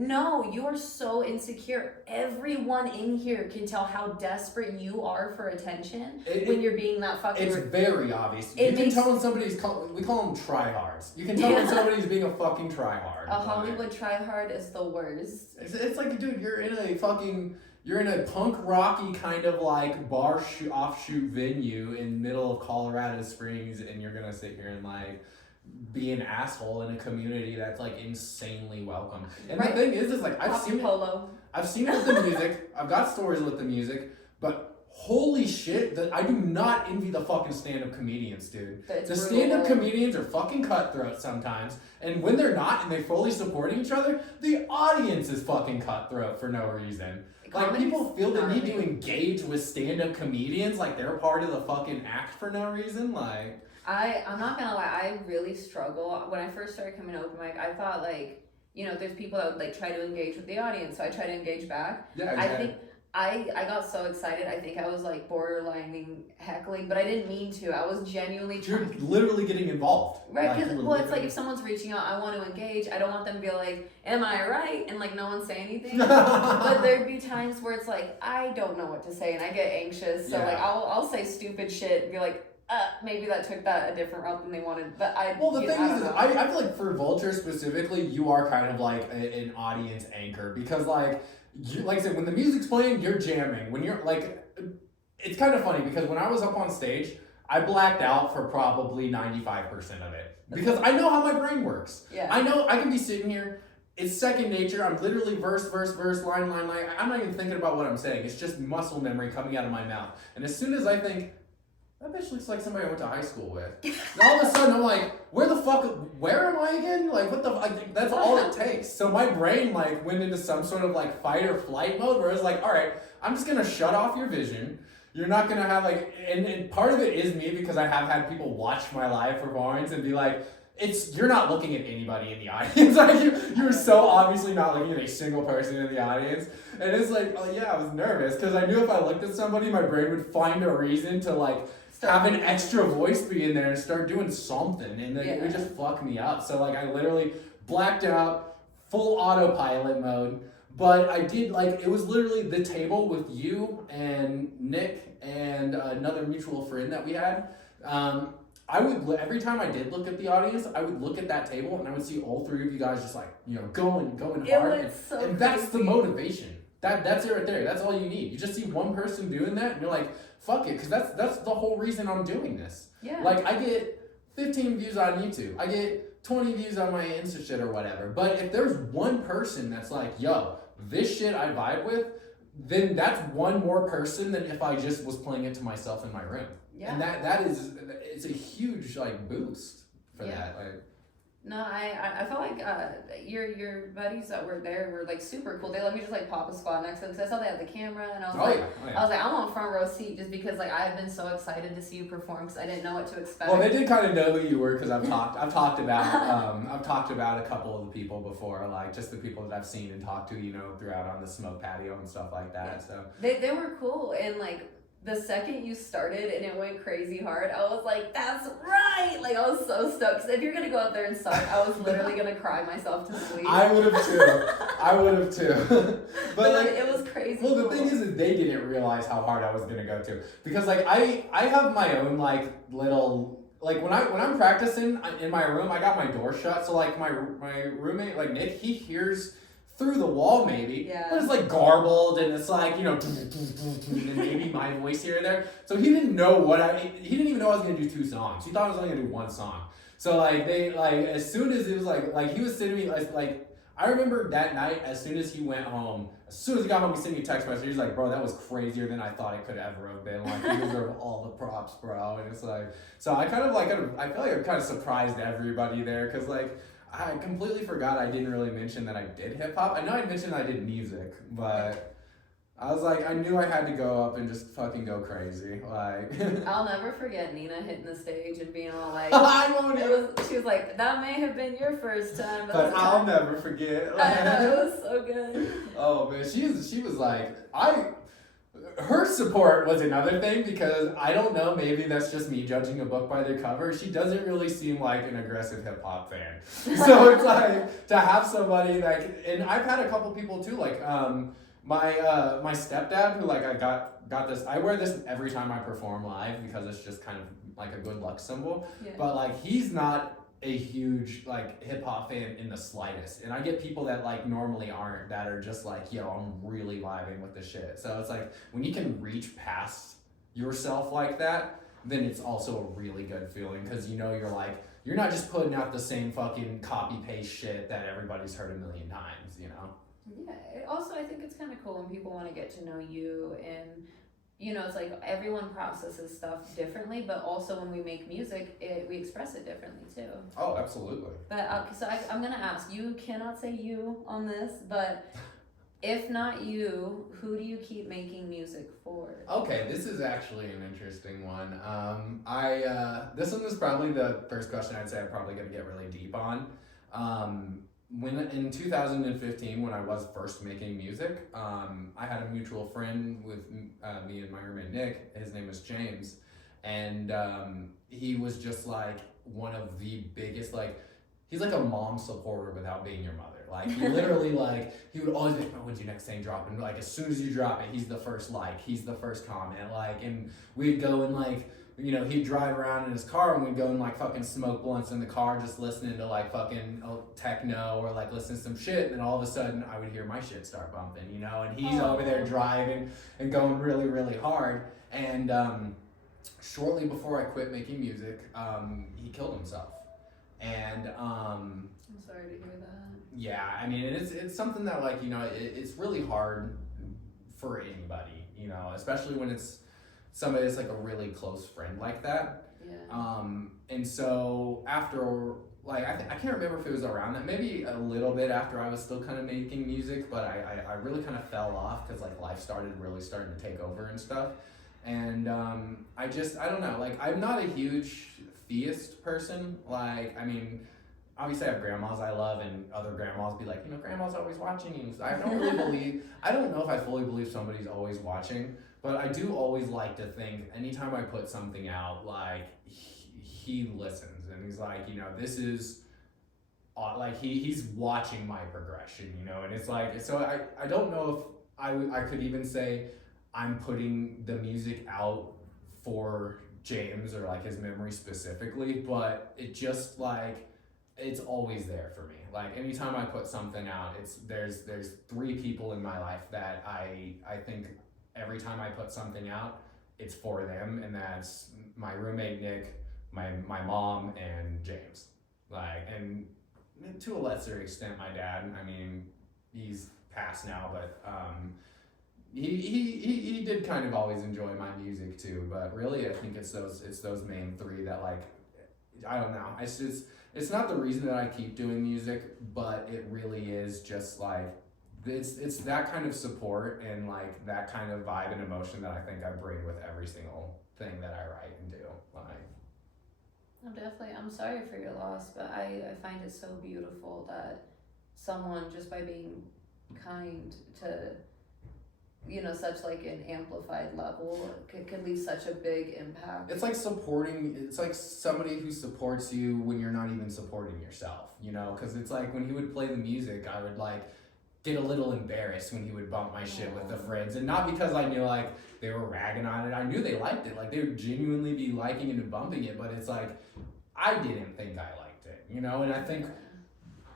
No, you are so insecure. Everyone in here can tell how desperate you are for attention when you're being that fucking... It's very obvious. You can tell when somebody's... we call them tryhards. You can tell when somebody's being a fucking tryhard. A Hollywood tryhard is the worst. It's like, dude, you're in a punk rocky kind of like bar offshoot venue in middle of Colorado Springs, and you're gonna sit here and like... be an asshole in a community that's like insanely welcome. And the thing is like I've seen it with the music. I've got stories with the music, but holy shit, that I do not envy the fucking stand-up comedians, dude. The stand-up comedians are fucking cutthroat sometimes, and when they're not and they fully support each other, the audience is fucking cutthroat for no reason. Like, people feel the need to engage with stand-up comedians like they're part of the fucking act for no reason, like... I'm not gonna lie, I really struggle. When I first started coming to open mic, I thought like, you know, there's people that would like try to engage with the audience, so I try to engage back. Yeah, exactly. I think I got so excited, I think I was like borderlining heckling, but I didn't mean to. I was genuinely trying. You're literally getting involved. Right, because it's like if someone's reaching out, I want to engage. I don't want them to be like, am I right? And like no one say anything. But there'd be times where it's like, I don't know what to say and I get anxious. So like I'll say stupid shit and be like, maybe that took that a different route than they wanted, but I feel like for Vulture specifically, you are kind of like an audience anchor because like I said, when the music's playing, you're jamming. When you're like, it's kind of funny because when I was up on stage, I blacked out for probably 95% of it because I know how my brain works. Yeah. I know I can be sitting here. It's second nature. I'm literally verse, line. I'm not even thinking about what I'm saying. It's just muscle memory coming out of my mouth. And as soon as I think, that bitch looks like somebody I went to high school with. And all of a sudden, I'm like, where am I again? Like, what the fuck? That's all it takes. So my brain, like, went into some sort of, like, fight or flight mode where it's like, all right, I'm just going to shut off your vision. You're not going to have, like, and part of it is me because I have had people watch my live performance and be like, you're not looking at anybody in the audience. Like, you're so obviously not looking at a single person in the audience. And it's like, oh yeah, I was nervous because I knew if I looked at somebody, my brain would find a reason to, like, have an extra voice be in there and start doing something, and then it would just fuck me up. So like I literally blacked out, full autopilot mode. But I did, like, it was literally the table with you and Nick and another mutual friend that we had. I would, every time I did look at the audience, I would look at that table and I would see all three of you guys just like, you know, going hard. And that's the motivation. That's it right there. That's all you need. You just see one person doing that and you're like, fuck it, because that's the whole reason I'm doing this. Yeah. Like, I get 15 views on YouTube. I get 20 views on my Insta shit or whatever. But if there's one person that's like, yo, this shit I vibe with, then that's one more person than if I just was playing it to myself in my room. Yeah. And that is, it's a huge like boost for that. Like, no, I felt like your buddies that were there were like super cool. They let me just like pop a squat next to them because I saw they had the camera, and I was I was like, I'm on front row seat just because like I've been so excited to see you perform because I didn't know what to expect. Well, they did kind of know who you were because I've talked about a couple of the people before, like just the people that I've seen and talked to, you know, throughout on the smoke patio and stuff like that. So they were cool, and like the second you started and it went crazy hard, I was like, that's right! Like, I was so stoked. Because if you're going to go out there and suck, I was literally going to cry myself to sleep. I would have too. But like, it was crazy. Well, the thing is that they didn't realize how hard I was going to go to. Because like, I have my own like little, like when I'm practicing in my room, I got my door shut. So like my roommate, like Nick, he hears through the wall maybe, but it's like garbled and it's like, you know, and maybe my voice here and there. So he didn't know he didn't even know I was gonna do 2 songs. He thought I was only gonna do 1 song. So like as soon as it was like he was sending me like I remember that night, as soon as he went home, as soon as he got home, he sent me a text message. He was like, bro, that was crazier than I thought it could ever have been. Like, you deserve all the props, bro. And it's like, so I kind of like, I feel like I kind of surprised everybody there because like, I completely forgot I didn't really mention that I did hip hop. I know I mentioned I did music, but I was like, I knew I had to go up and just fucking go crazy. Like, I'll never forget Nina hitting the stage and being all like, she was like, that may have been your first time, but I'll never forget. I know, it was so good. Oh man, she was like, her support was another thing because I don't know, maybe that's just me judging a book by their cover. She doesn't really seem like an aggressive hip hop fan. So it's like to have somebody like, and I've had a couple people too, like my stepdad who like I got this, I wear this every time I perform live because it's just kind of like a good luck symbol. Yeah. But like he's not a huge like hip hop fan in the slightest, and I get people that like normally aren't, that are just like, yo, I'm really vibing with the shit. So it's like when you can reach past yourself like that, then it's also a really good feeling because you know you're not just putting out the same fucking copy paste shit that everybody's heard a million times, you know. Yeah. Also, I think it's kind of cool when people want to get to know you, and you know, it's like everyone processes stuff differently, but also when we make music, we express it differently too. Oh, absolutely. But so I'm gonna ask, you cannot say you on this, but if not you, who do you keep making music for? Okay, this is actually an interesting one. This one is probably the first question I'd say I'm probably gonna get really deep on. When in 2015, when I was first making music, I had a mutual friend with me and my roommate Nick. His name was James, and he was just like one of the biggest, like, he's like a mom supporter without being your mother. Like, he literally, like, he would always be like, oh, when's your next thing drop? And like, as soon as you drop it, he's the first like, he's the first comment. Like, and we'd go and like, you know, he'd drive around in his car and we'd go and like fucking smoke blunts in the car just listening to like fucking techno or like listening to some shit, and then all of a sudden I would hear my shit start bumping, you know, and he's over there driving and going really, really hard. And shortly before I quit making music, he killed himself. And I'm sorry to hear that. Yeah, I mean, it's something that like, you know, it's really hard for anybody, you know, especially when it's somebody that's like a really close friend like that. Yeah. And so after, like, I can't remember if it was around that, maybe a little bit after I was still kind of making music, but I really kind of fell off because like life starting to take over and stuff. And I don't know, like, I'm not a huge theist person. Like, I mean, obviously I have grandmas I love, and other grandmas be like, you know, grandma's always watching you. I don't know if I fully believe somebody's always watching, But I do always like to think anytime I put something out, like he listens and he's like, this is like he's watching my progression, and it's like, so I don't know if I could even say I'm putting the music out for James or like his memory specifically, but it just like it's always there for me. Like anytime I put something out, there's 3 people in my life that I think every time I put something out, it's for them, and that's my roommate Nick, my mom, and James. Like, and to a lesser extent my dad. I mean, he's passed now, but he did kind of always enjoy my music too. But really, I think it's those main 3 that, like, I don't know. It's not the reason that I keep doing music, but it really is just like it's that kind of support and like that kind of vibe and emotion that I think I bring with every single thing that I write and do. Like, No, definitely. I'm sorry for your loss, but I find it so beautiful that someone, just by being kind to, such like an amplified level, could leave such a big impact. it's like somebody who supports you when you're not even supporting yourself, because it's like when he would play the music, I would like get a little embarrassed when he would bump my shit with the friends, and not because I knew like they were ragging on it. I knew they liked it, like they would genuinely be liking it and bumping it, but it's like I didn't think I liked it, and I think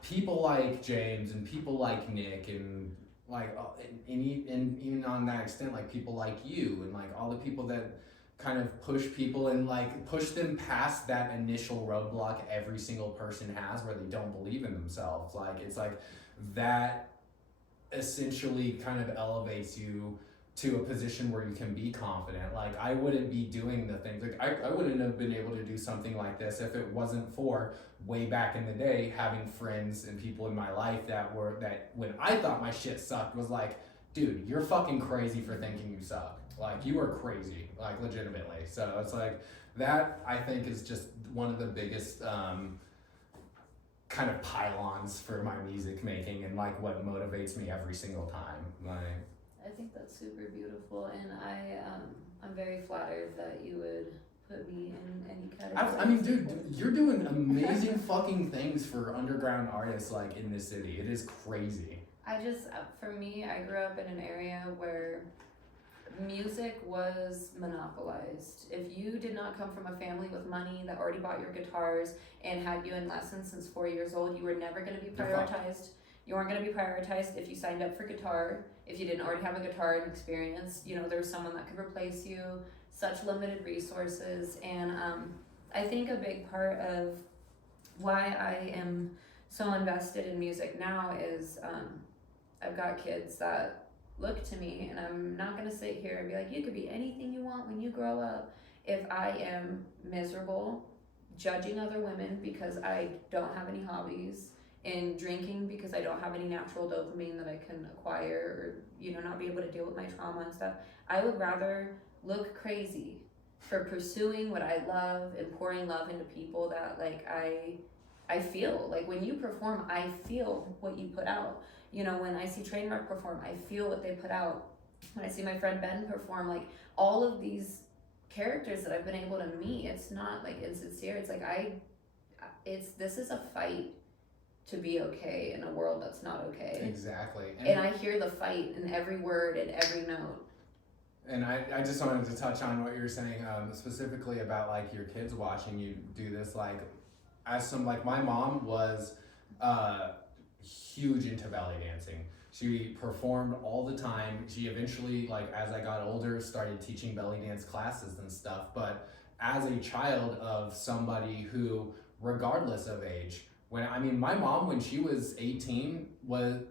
people like James and people like Nick and like and even on that extent, like people like you and like all the people that kind of push people and like push them past that initial roadblock every single person has where they don't believe in themselves. Like it's like that essentially kind of elevates you to a position where you can be confident. Like I wouldn't be doing the things, like I wouldn't have been able to do something like this if it wasn't for way back in the day having friends and people in my life that when I thought my shit sucked was like, dude, you're fucking crazy for thinking you suck. Like you are crazy, like legitimately. So it's like that I think is just one of the biggest kind of pylons for my music making and like what motivates me every single time. Like I think that's super beautiful, and I'm very flattered that you would put me in any category. I mean, dude, you're doing amazing fucking things for underground artists like in this city. It is crazy. For me, I grew up in an area where music was monopolized. If you did not come from a family with money that already bought your guitars and had you in lessons since 4 years old, you were never going to be prioritized. You weren't going to be prioritized if you signed up for guitar. If you didn't already have a guitar and experience, there was someone that could replace you. Such limited resources, and I think a big part of why I am so invested in music now is I've got kids that look to me, and I'm not going to sit here and be like, you could be anything you want when you grow up. If I am miserable, judging other women because I don't have any hobbies, and drinking because I don't have any natural dopamine that I can acquire, or not be able to deal with my trauma and stuff, I would rather look crazy for pursuing what I love and pouring love into people that like I feel. Like when you perform, I feel what you put out. When I see Trainwreck perform, I feel what they put out. When I see my friend Ben perform, like all of these characters that I've been able to meet, it's not like insincere. It's like this is a fight to be okay in a world that's not okay. Exactly. And I hear the fight in every word and every note. And I just wanted to touch on what you were saying, specifically about like your kids watching you do this. Like, my mom was huge into belly dancing. She performed all the time. She eventually, like as I got older, started teaching belly dance classes and stuff. But as a child of somebody who, regardless of age, my mom, when she was 18, was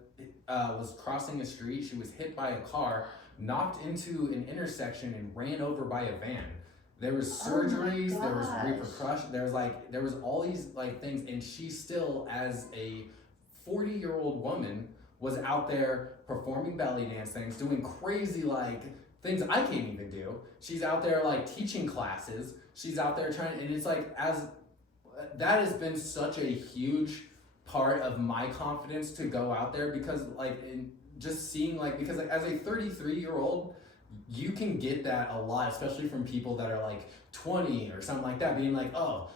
crossing a street. She was hit by a car, knocked into an intersection, and ran over by a van. There was surgeries, there was repercussions, there was all these like things, and she still, as a 40-year-old woman, was out there performing belly dance things, doing crazy like things I can't even do. She's out there like teaching classes. She's out there trying, and it's like that has been such a huge part of my confidence to go out there, because like just seeing like, because like, as a 33-year-old, you can get that a lot, especially from people that are like 20 or something like that, being like, oh,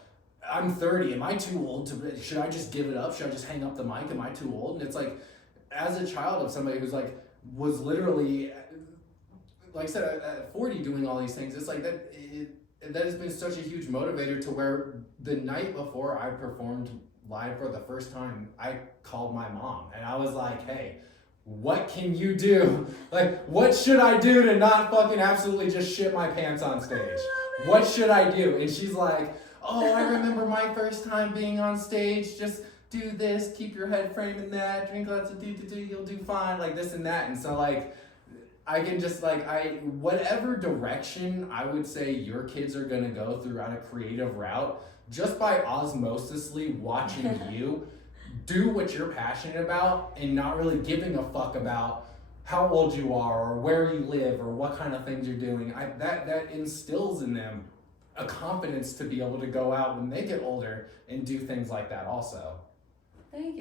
I'm 30, am I too old to, should I just give it up? Should I just hang up the mic? Am I too old? And it's like, as a child of somebody who's like, was literally, like I said, at 40 doing all these things, it's like that has been such a huge motivator to where the night before I performed live for the first time, I called my mom and I was like, hey, what can you do? Like, what should I do to not fucking absolutely just shit my pants on stage? What should I do? And she's like, oh, I remember my first time being on stage, just do this, keep your head framing that, drink lots of you'll do fine, like this and that. And so like, I can just like, whatever direction I would say your kids are gonna go throughout a creative route, just by osmosisly watching you do what you're passionate about and not really giving a fuck about how old you are or where you live or what kind of things you're doing, that instills in them a confidence to be able to go out when they get older and do things like that also. Thank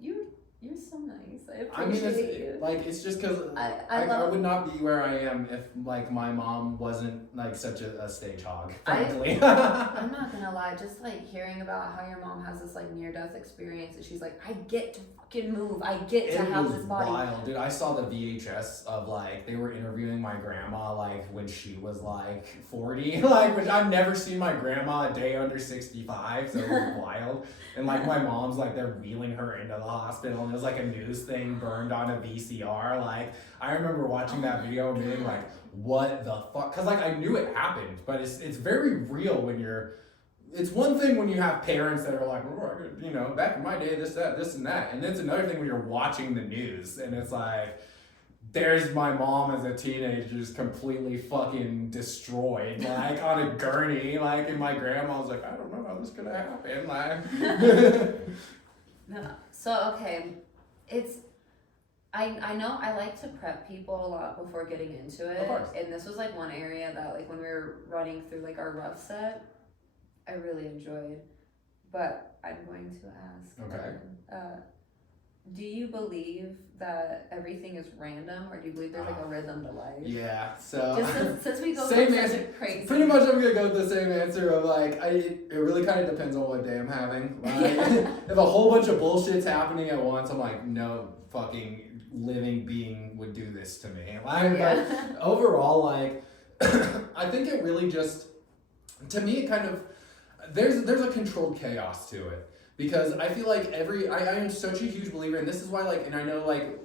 you. You're so nice. I appreciate you. Like, it's just because I would not be where I am if like my mom wasn't like such a stage hog, frankly. I'm not gonna lie, just like hearing about how your mom has this like near-death experience and she's like, I get to fucking move, I get to have this body. Wild, dude. I saw the VHS of like they were interviewing my grandma like when she was like 40, like, which I've never seen my grandma a day under 65, so it was wild. And like my mom's like they're wheeling her into the hospital and it was like a news thing burned on a VCR. Like I remember watching that video and being like, what the fuck? Cause like I knew it happened, but it's very real when you're, it's one thing when you have parents that are like, oh, you know, back in my day, this and that. And then it's another thing when you're watching the news and it's like, there's my mom as a teenager just completely fucking destroyed, like on a gurney, like, and my grandma was like, I don't know how this could have happened, like. No. So, okay, I know I like to prep people a lot before getting into it. Of course. And this was like one area that like when we were running through like our rough set, I really enjoyed. But I'm going to ask. Okay. Do you believe that everything is random, or do you believe there's like a rhythm to life? Yeah, so Just since we go same through answer. such a crazy. Pretty much, I'm gonna go with the same answer of like, it really kind of depends on what day I'm having. Like, if a whole bunch of bullshit's happening at once, I'm like, no fucking living being would do this to me. Like, Yeah. but overall, like, I think it really just, to me, it kind of, there's a controlled chaos to it. Because I feel like I am such a huge believer, and this is why, like, and I know, like,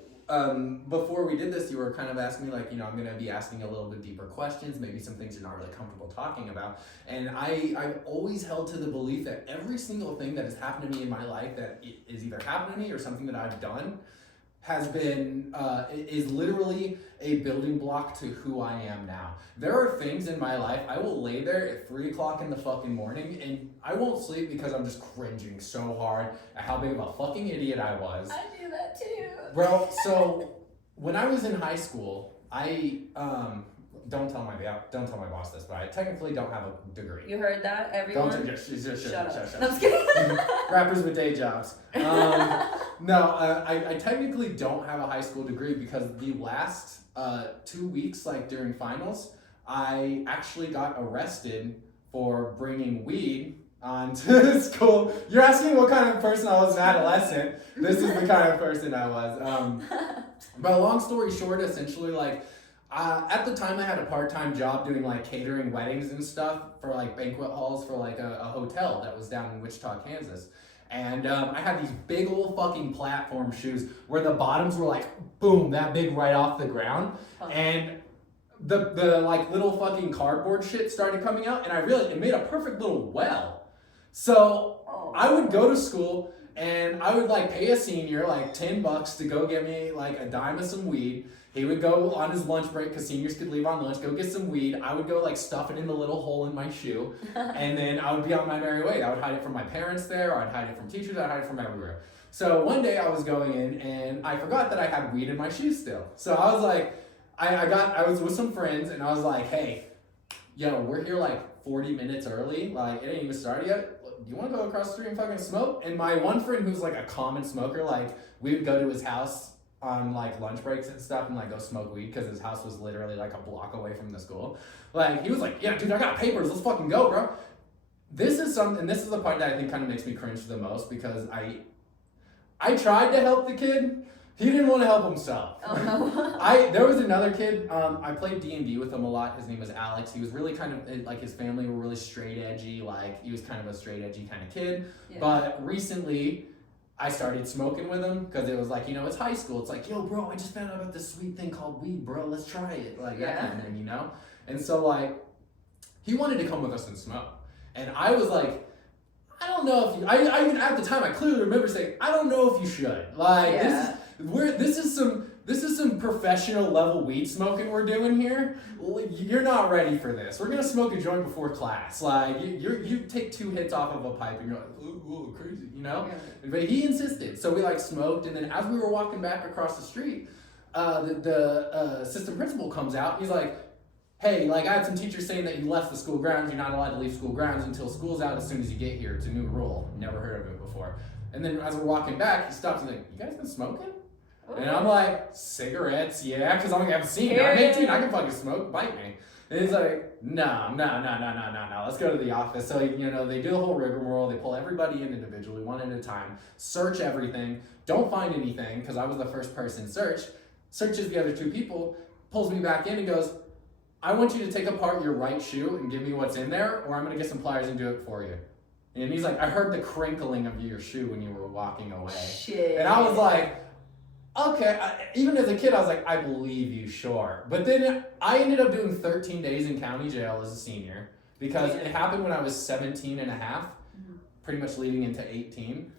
before we did this, you were kind of asking me, like, you know, I'm going to be asking a little bit deeper questions, maybe some things you're not really comfortable talking about. And I've always held to the belief that every single thing that has happened to me in my life that is either happened to me or something that I've done has been, is literally a building block to who I am now. There are things in my life, I will lay there at 3 o'clock in the fucking morning and I won't sleep because I'm just cringing so hard at how big of a fucking idiot I was. I do that too. Bro, so when I was in high school, I, don't tell my boss this, but I technically don't have a degree. You heard that, everyone? Shut up. No, I'm just kidding. Rappers with day jobs. No, I technically don't have a high school degree because the last 2 weeks, like during finals, I actually got arrested for bringing weed onto school. You're asking what kind of person I was as an adolescent. This is the kind of person I was. But long story short, essentially, like, at the time I had a part-time job doing like catering weddings and stuff for like banquet halls for like a hotel that was down in Wichita, Kansas. And I had these big old fucking platform shoes where the bottoms were like, boom, that big right off the ground. And the like little fucking cardboard shit started coming out and I realized it made a perfect little well. So I would go to school and I would like pay a senior like $10 to go get me like a dime of some weed. He would go on his lunch break because seniors could leave on lunch, go get some weed. I would go like stuff it in the little hole in my shoe. And then I would be on my merry way. I would hide it from my parents there, or I'd hide it from teachers, I'd hide it from everywhere. So one day I was going in and I forgot that I had weed in my shoes still. So I was like, I was with some friends and I was like, hey, yo, we're here like 40 minutes early. Like, it ain't even started yet. Do you want to go across the street and fucking smoke? And my one friend who's like a common smoker, like, we would go to his house on like lunch breaks and stuff and like go smoke weed because his house was literally like a block away from the school. Like he was like, yeah, dude, I got papers. Let's fucking go, bro. This is the part that I think kind of makes me cringe the most because I tried to help the kid. He didn't want to help himself. Oh no. There was another kid, I played D&D with him a lot. His name was Alex. He was really kind of, like his family were really straight edgy. Like he was kind of a straight edgy kind of kid. Yeah. But recently I started smoking with him because it was like, you know, it's high school. It's like, yo bro, I just found out about this sweet thing called weed, bro. Let's try it. Like that kind of thing, you know? And so like, he wanted to come with us and smoke. And I was like, I don't know if you, I even at the time I clearly remember saying, I don't know if you should. Like this is some professional level weed smoking we're doing here. You're not ready for this. We're gonna smoke a joint before class. Like you take 2 hits off of a pipe and you're like, ooh, crazy, you know? Yeah. But he insisted. So we like smoked, and then as we were walking back across the street, the assistant principal comes out. He's like, hey, like I had some teachers saying that you left the school grounds. You're not allowed to leave school grounds until school's out as soon as you get here. It's a new rule. Never heard of it before. And then as we're walking back, he stops and he's like, you guys been smoking? Ooh. And I'm like, cigarettes, yeah, because I'm like, I've seen it. I'm 18, I can fucking smoke, bite me. And he's like, no, let's go to the office. So, you know, they do the whole rigmarole. They pull everybody in individually, one at a time, search everything, don't find anything, because I was the first person searches the other 2 people, pulls me back in and goes, I want you to take apart your right shoe and give me what's in there, or I'm going to get some pliers and do it for you. And he's like, I heard the crinkling of your shoe when you were walking away. Shit. And I was like, okay. Even as a kid, I was like, I believe you, sure. But then I ended up doing 13 days in county jail as a senior because it happened when I was 17 and a half, pretty much leading into 18.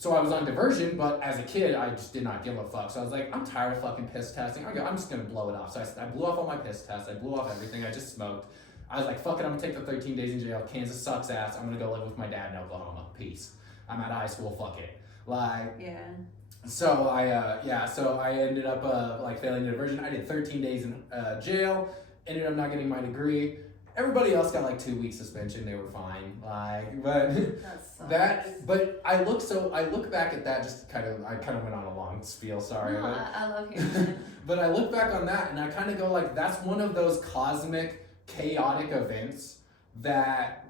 So I was on diversion, but as a kid, I just did not give a fuck. So I was like, I'm tired of fucking piss testing. I'm just going to blow it off. So I blew off all my piss tests. I blew off everything. I just smoked. I was like, fuck it, I'm going to take the 13 days in jail. Kansas sucks ass. I'm going to go live with my dad in Oklahoma. Peace. I'm out of high school. Fuck it. Like, yeah. So I ended up like failing diversion. I did 13 days in jail. Ended up not getting my degree. Everybody else got like 2 weeks suspension. They were fine. Like, but but I look back at that. I kind of went on a long spiel. Sorry. No, I love hearing it. But I look back on that and I kind of go like, that's one of those cosmic, chaotic events that.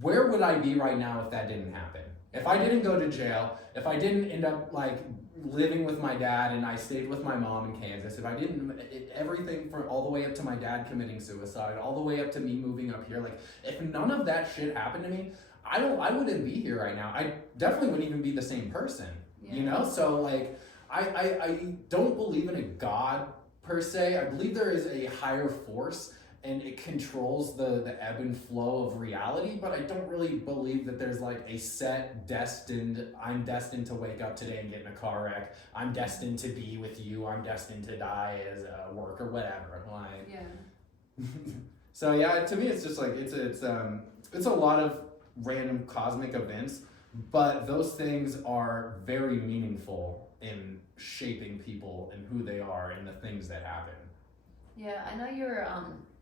Where would I be right now if that didn't happen? If I didn't go to jail, if I didn't end up like living with my dad and I stayed with my mom in Kansas, if I didn't, everything from all the way up to my dad committing suicide, all the way up to me moving up here, like if none of that shit happened to me, I wouldn't be here right now. I definitely wouldn't even be the same person, you know? So like, I don't believe in a God per se. I believe there is a higher force and it controls the ebb and flow of reality, but I don't really believe that there's like a set I'm destined to wake up today and get in a car wreck. I'm destined to be with you. I'm destined to die as a work or whatever. Like, yeah. So yeah, to me, it's just like, it's a lot of random cosmic events, but those things are very meaningful in shaping people and who they are and the things that happen. Yeah, I know you're,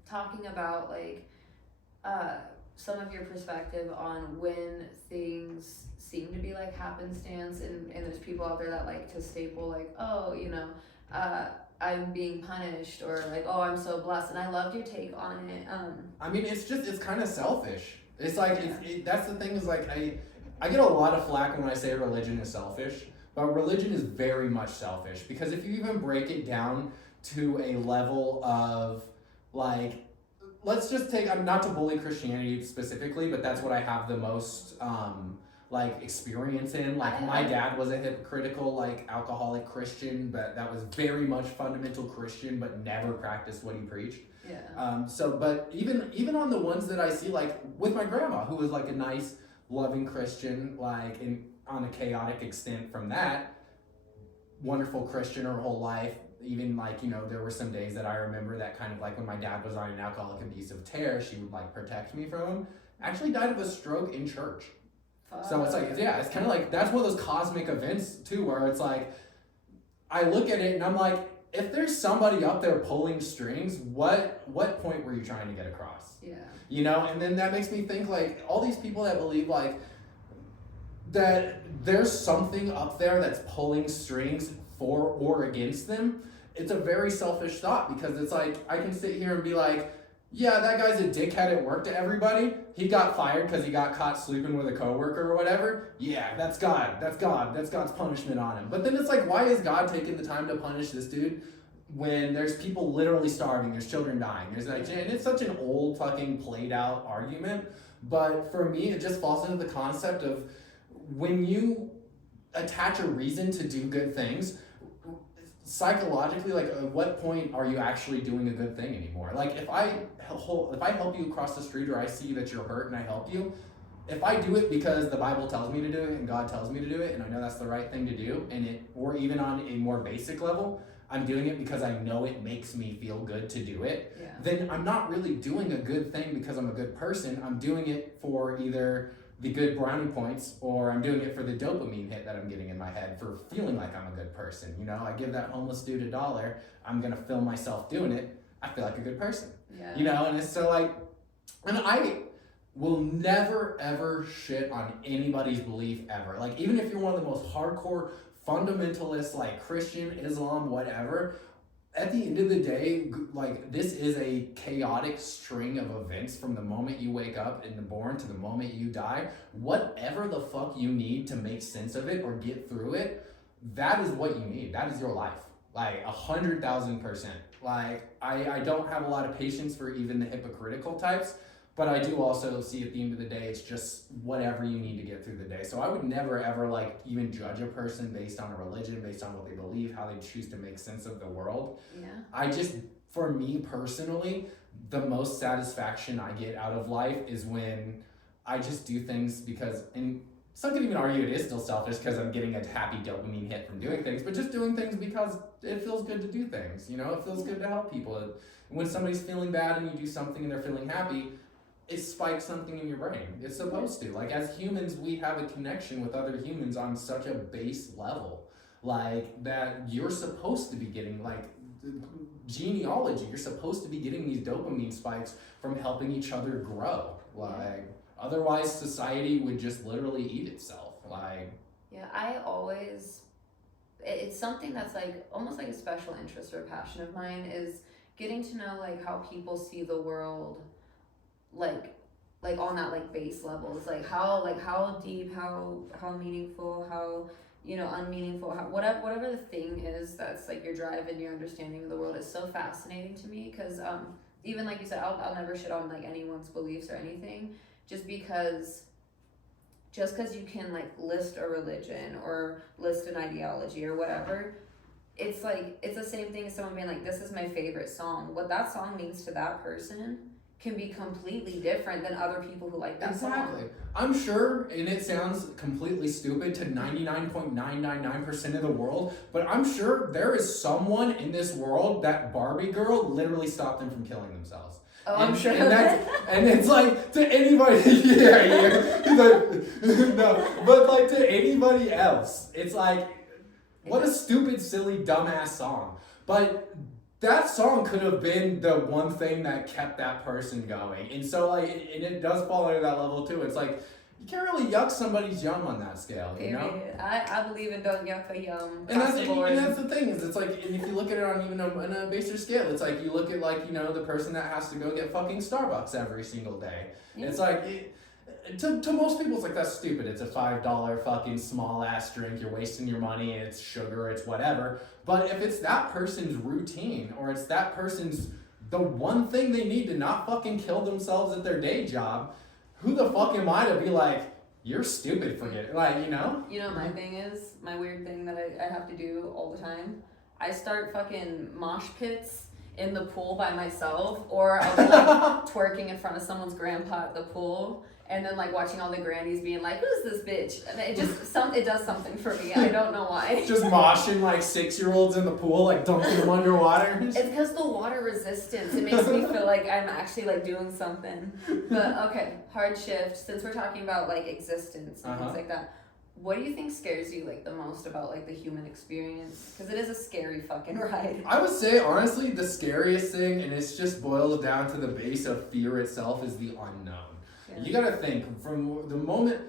talking about like some of your perspective on when things seem to be like happenstance and there's people out there that like to staple like, oh, you know, I'm being punished, or like, oh, I'm so blessed. And I loved your take on it. I mean, it's kind of selfish. It's like, that's the thing is like, I get a lot of flack when I say religion is selfish, but religion is very much selfish because if you even break it down to a level of like, let's just take, not to bully Christianity specifically, but that's what I have the most like experience in. Like my dad was a hypocritical, like alcoholic Christian, but that was very much fundamental Christian, but never practiced what he preached. Yeah. But even on the ones that I see, like with my grandma, who was like a nice, loving Christian, like on a chaotic extent from that, wonderful Christian her whole life. Even like, you know, there were some days that I remember that kind of like when my dad was on an alcoholic abusive tear, she would like protect me from him. Actually died of a stroke in church. So it's like, yeah, it's kind of like, that's one of those cosmic events too, where it's like, I look at it and I'm like, if there's somebody up there pulling strings, what point were you trying to get across? Yeah. You know, and then that makes me think like all these people that believe like that there's something up there that's pulling strings for or against them, it's a very selfish thought, because it's like, I can sit here and be like, yeah, that guy's a dickhead at work to everybody. He got fired because he got caught sleeping with a coworker or whatever. Yeah, that's God. That's God. That's God's punishment on him. But then it's like, why is God taking the time to punish this dude when there's people literally starving, there's children dying, there's like, and it's such an old fucking played out argument. But for me, it just falls into the concept of, when you attach a reason to do good things, psychologically, like, at what point are you actually doing a good thing anymore? Like, if I help you across the street, or I see that you're hurt and I help you, if I do it because the Bible tells me to do it and God tells me to do it, and I know that's the right thing to do, or even on a more basic level, I'm doing it because I know it makes me feel good to do it, then I'm not really doing a good thing because I'm a good person. I'm doing it for either the good brownie points, or I'm doing it for the dopamine hit that I'm getting in my head for feeling like I'm a good person. You know, I give that homeless dude $1, I'm gonna film myself doing it, I feel like a good person. Yeah. You know, and it's so like, and I will never ever shit on anybody's belief ever. Like, even if you're one of the most hardcore fundamentalists, like Christian, Islam, whatever, at the end of the day, like, this is a chaotic string of events from the moment you wake up and born to the moment you die. Whatever the fuck you need to make sense of it or get through it, that is what you need. That is your life. Like, 100,000%. Like, I don't have a lot of patience for even the hypocritical types, but I do also see at the end of the day, it's just whatever you need to get through the day. So I would never ever, like, even judge a person based on a religion, based on what they believe, how they choose to make sense of the world. Yeah. I just, for me personally, the most satisfaction I get out of life is when I just do things because, and some could even argue it is still selfish because I'm getting a happy dopamine hit from doing things, but just doing things because it feels good to do things, you know? It feels good to help people. When somebody's feeling bad and you do something and they're feeling happy, it spikes something in your brain. It's supposed to. Like, as humans, we have a connection with other humans on such a base level. Like, that you're supposed to be getting, like, genealogy, you're supposed to be getting these dopamine spikes from helping each other grow. Like, otherwise society would just literally eat itself. Like, yeah, it's something that's like almost like a special interest or a passion of mine, is getting to know like how people see the world, like on that like base level. It's like how deep, how meaningful, how, you know, unmeaningful, how, whatever the thing is that's like your drive and your understanding of the world is so fascinating to me, because even like you said, I'll never shit on like anyone's beliefs or anything, just because you can like list a religion or list an ideology or whatever. It's like, it's the same thing as someone being like, this is my favorite song. What that song means to that person can be completely different than other people who like that song. I'm sure, and it sounds completely stupid to 99.999% of the world, but I'm sure there is someone in this world that Barbie girl literally stopped them from killing themselves. Oh, I'm sure. And it's like, to anybody, no, but like to anybody else, it's like, what a stupid, silly, dumbass song. But that song could have been the one thing that kept that person going. And so, like, and it does fall under that level too. It's like, you can't really yuck somebody's yum on that scale, you know? I believe in don't yuck a yum. And that's the thing, is it's like, and if you look at it on even on a baser scale, it's like, you look at, like, you know, the person that has to go get fucking Starbucks every single day. Yeah. It's like, to most people, it's like, that's stupid. It's a $5 fucking small ass drink. You're wasting your money. It's sugar. It's whatever. But if it's that person's routine, or it's that person's the one thing they need to not fucking kill themselves at their day job, who the fuck am I to be like, you're stupid for it? Like, you know? You know what my thing is? My weird thing that I have to do all the time? I start fucking mosh pits in the pool by myself, or I'll be like twerking in front of someone's grandpa at the pool, and then like watching all the grannies being like, who's this bitch? And it just, it does something for me. I don't know why. Just moshing like 6-year-olds in the pool, like dunking them underwater. It's because the water resistance. It makes me feel like I'm actually like doing something. But okay, hard shift. Since we're talking about like existence and things like that, what do you think scares you like the most about like the human experience? Because it is a scary fucking ride. I would say, honestly, the scariest thing, and it's just boils down to the base of fear itself, is the unknown. Yeah. You gotta think, from the moment,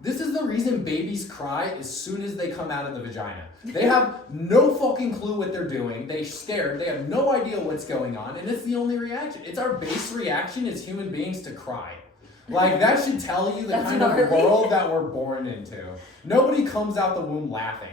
This is the reason babies cry as soon as they come out of the vagina. They have no fucking clue what they're doing. They're scared. They have no idea what's going on. And it's the only reaction. It's our base reaction as human beings to cry. Like, that should tell you the kind of world that we're born into. Nobody comes out the womb laughing.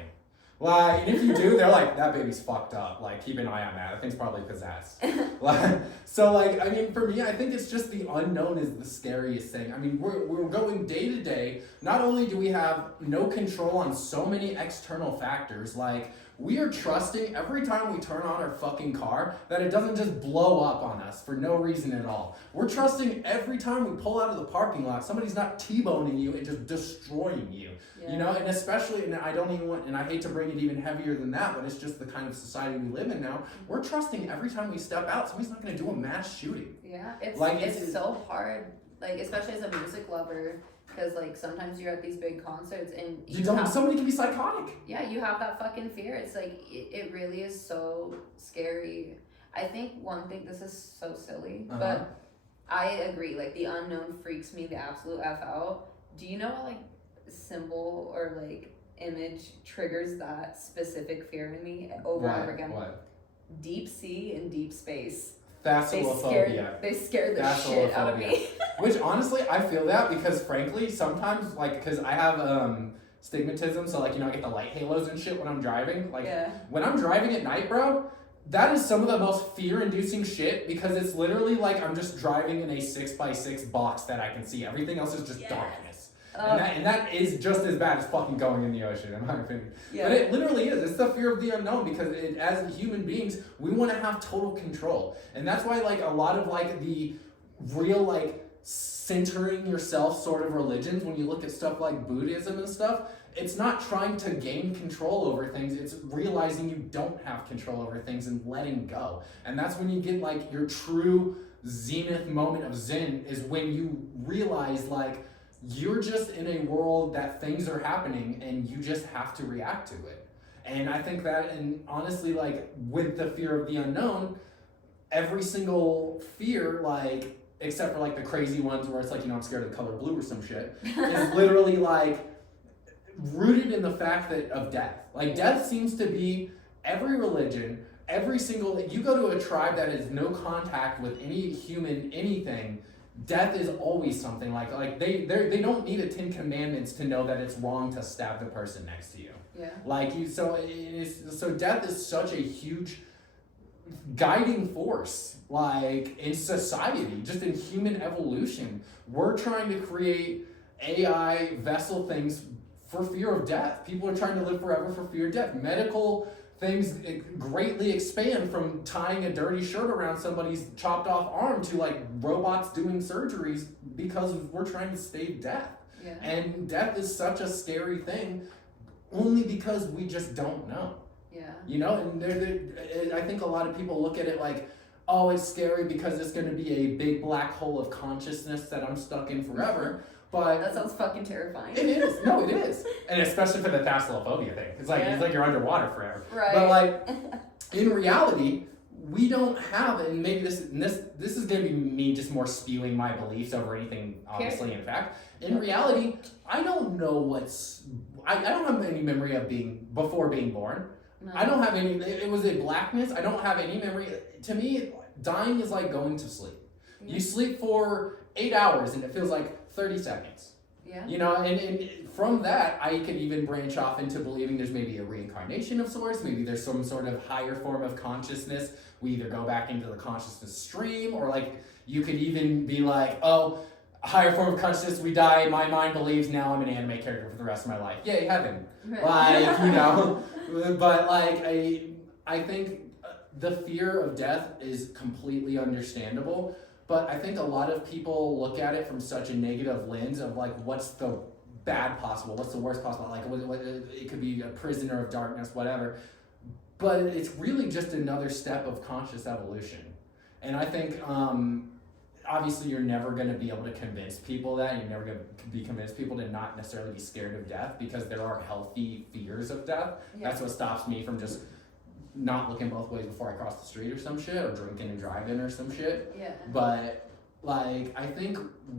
Like, and if you do, they're like, that baby's fucked up. Like, keep an eye on that. That thing's probably possessed. Like, so, like, I mean, for me, I think it's just the unknown is the scariest thing. I mean, we're going day to day. Not only do we have no control on so many external factors, like, we are trusting every time we turn on our fucking car that it doesn't just blow up on us for no reason at all. We're trusting every time we pull out of the parking lot, somebody's not T-boning you and just destroying you. Yeah. You know, and especially, and I don't even want, and I hate to bring it even heavier than that, but it's just the kind of society we live in now. We're trusting every time we step out, somebody's not going to do a mass shooting. Yeah, it's so hard, like, especially as a music lover. Because, like, sometimes you're at these big concerts and somebody can be psychotic. Yeah, you have that fucking fear. It's like, it really is so scary. I think one thing, this is so silly, but I agree. Like, the unknown freaks me the absolute F out. Do you know what, like, symbol or, like, image triggers that specific fear in me over and over again? What? Deep sea and deep space. Thalassophobia. They scared the shit out of me. Which, honestly, I feel that because, frankly, sometimes, like, because I have stigmatism, so, like, you know, I get the light halos and shit when I'm driving. Like, when I'm driving at night, bro, that is some of the most fear-inducing shit because it's literally like I'm just driving in a 6x6 box that I can see. Everything else is just darkness. And that is just as bad as fucking going in the ocean, in my opinion. Yeah. But it literally is. It's the fear of the unknown because as human beings, we want to have total control. And that's why, like, a lot of, like, the real, like, centering yourself sort of religions, when you look at stuff like Buddhism and stuff, it's not trying to gain control over things. It's realizing you don't have control over things and letting go. And that's when you get, like, your true zenith moment of Zen is when you realize, like, you're just in a world that things are happening and you just have to react to it. And I think that, and honestly, like, with the fear of the unknown, every single fear, like, except for, like, the crazy ones where it's like, you know, I'm scared of the color blue or some shit, is literally, like, rooted in the fact that of death. Like, death seems to be every religion, every single, you go to a tribe that has no contact with any human anything, death is always something like they don't need a 10 commandments to know that it's wrong to stab the person next to you. Yeah. Like, you, so death is such a huge guiding force, like, in society, just in human evolution. We're trying to create AI vessel things for fear of death. People are trying to live forever for fear of death. Medical things greatly expand from tying a dirty shirt around somebody's chopped off arm to, like, robots doing surgeries because we're trying to save death. Yeah. And death is such a scary thing only because we just don't know. Yeah. You know, and I think a lot of people look at it like, oh, it's scary because it's going to be a big black hole of consciousness that I'm stuck in forever. But that sounds fucking terrifying. It is. No, it is. And especially for the thalassophobia thing. It's like, it's like you're underwater forever. Right. But, like, in reality, we don't have, and maybe this is going to be me just more spewing my beliefs over anything, obviously, in fact. In reality, I don't know I don't have any memory of before being born. No. I don't have any, it was a blackness. I don't have any memory. To me, dying is like going to sleep. Yeah. You sleep for 8 hours and it feels like 30 seconds. Yeah. You know, and from that, I could even branch off into believing there's maybe a reincarnation of sorts. Maybe there's some sort of higher form of consciousness. We either go back into the consciousness stream, or, like, you could even be like, oh, higher form of consciousness, we die, my mind believes now I'm an anime character for the rest of my life. Yay, heaven. Like, you know, but, like, I think the fear of death is completely understandable. But I think a lot of people look at it from such a negative lens of, like, what's the bad possible? What's the worst possible? Like, it could be a prisoner of darkness, whatever. But it's really just another step of conscious evolution. And I think, obviously, you're never going to be able to convince people that. You're never going to convince people to not necessarily be scared of death because there are healthy fears of death. Yeah. That's what stops me from just not looking both ways before I cross the street or some shit, or drinking and driving or some shit. Yeah. But, like, I think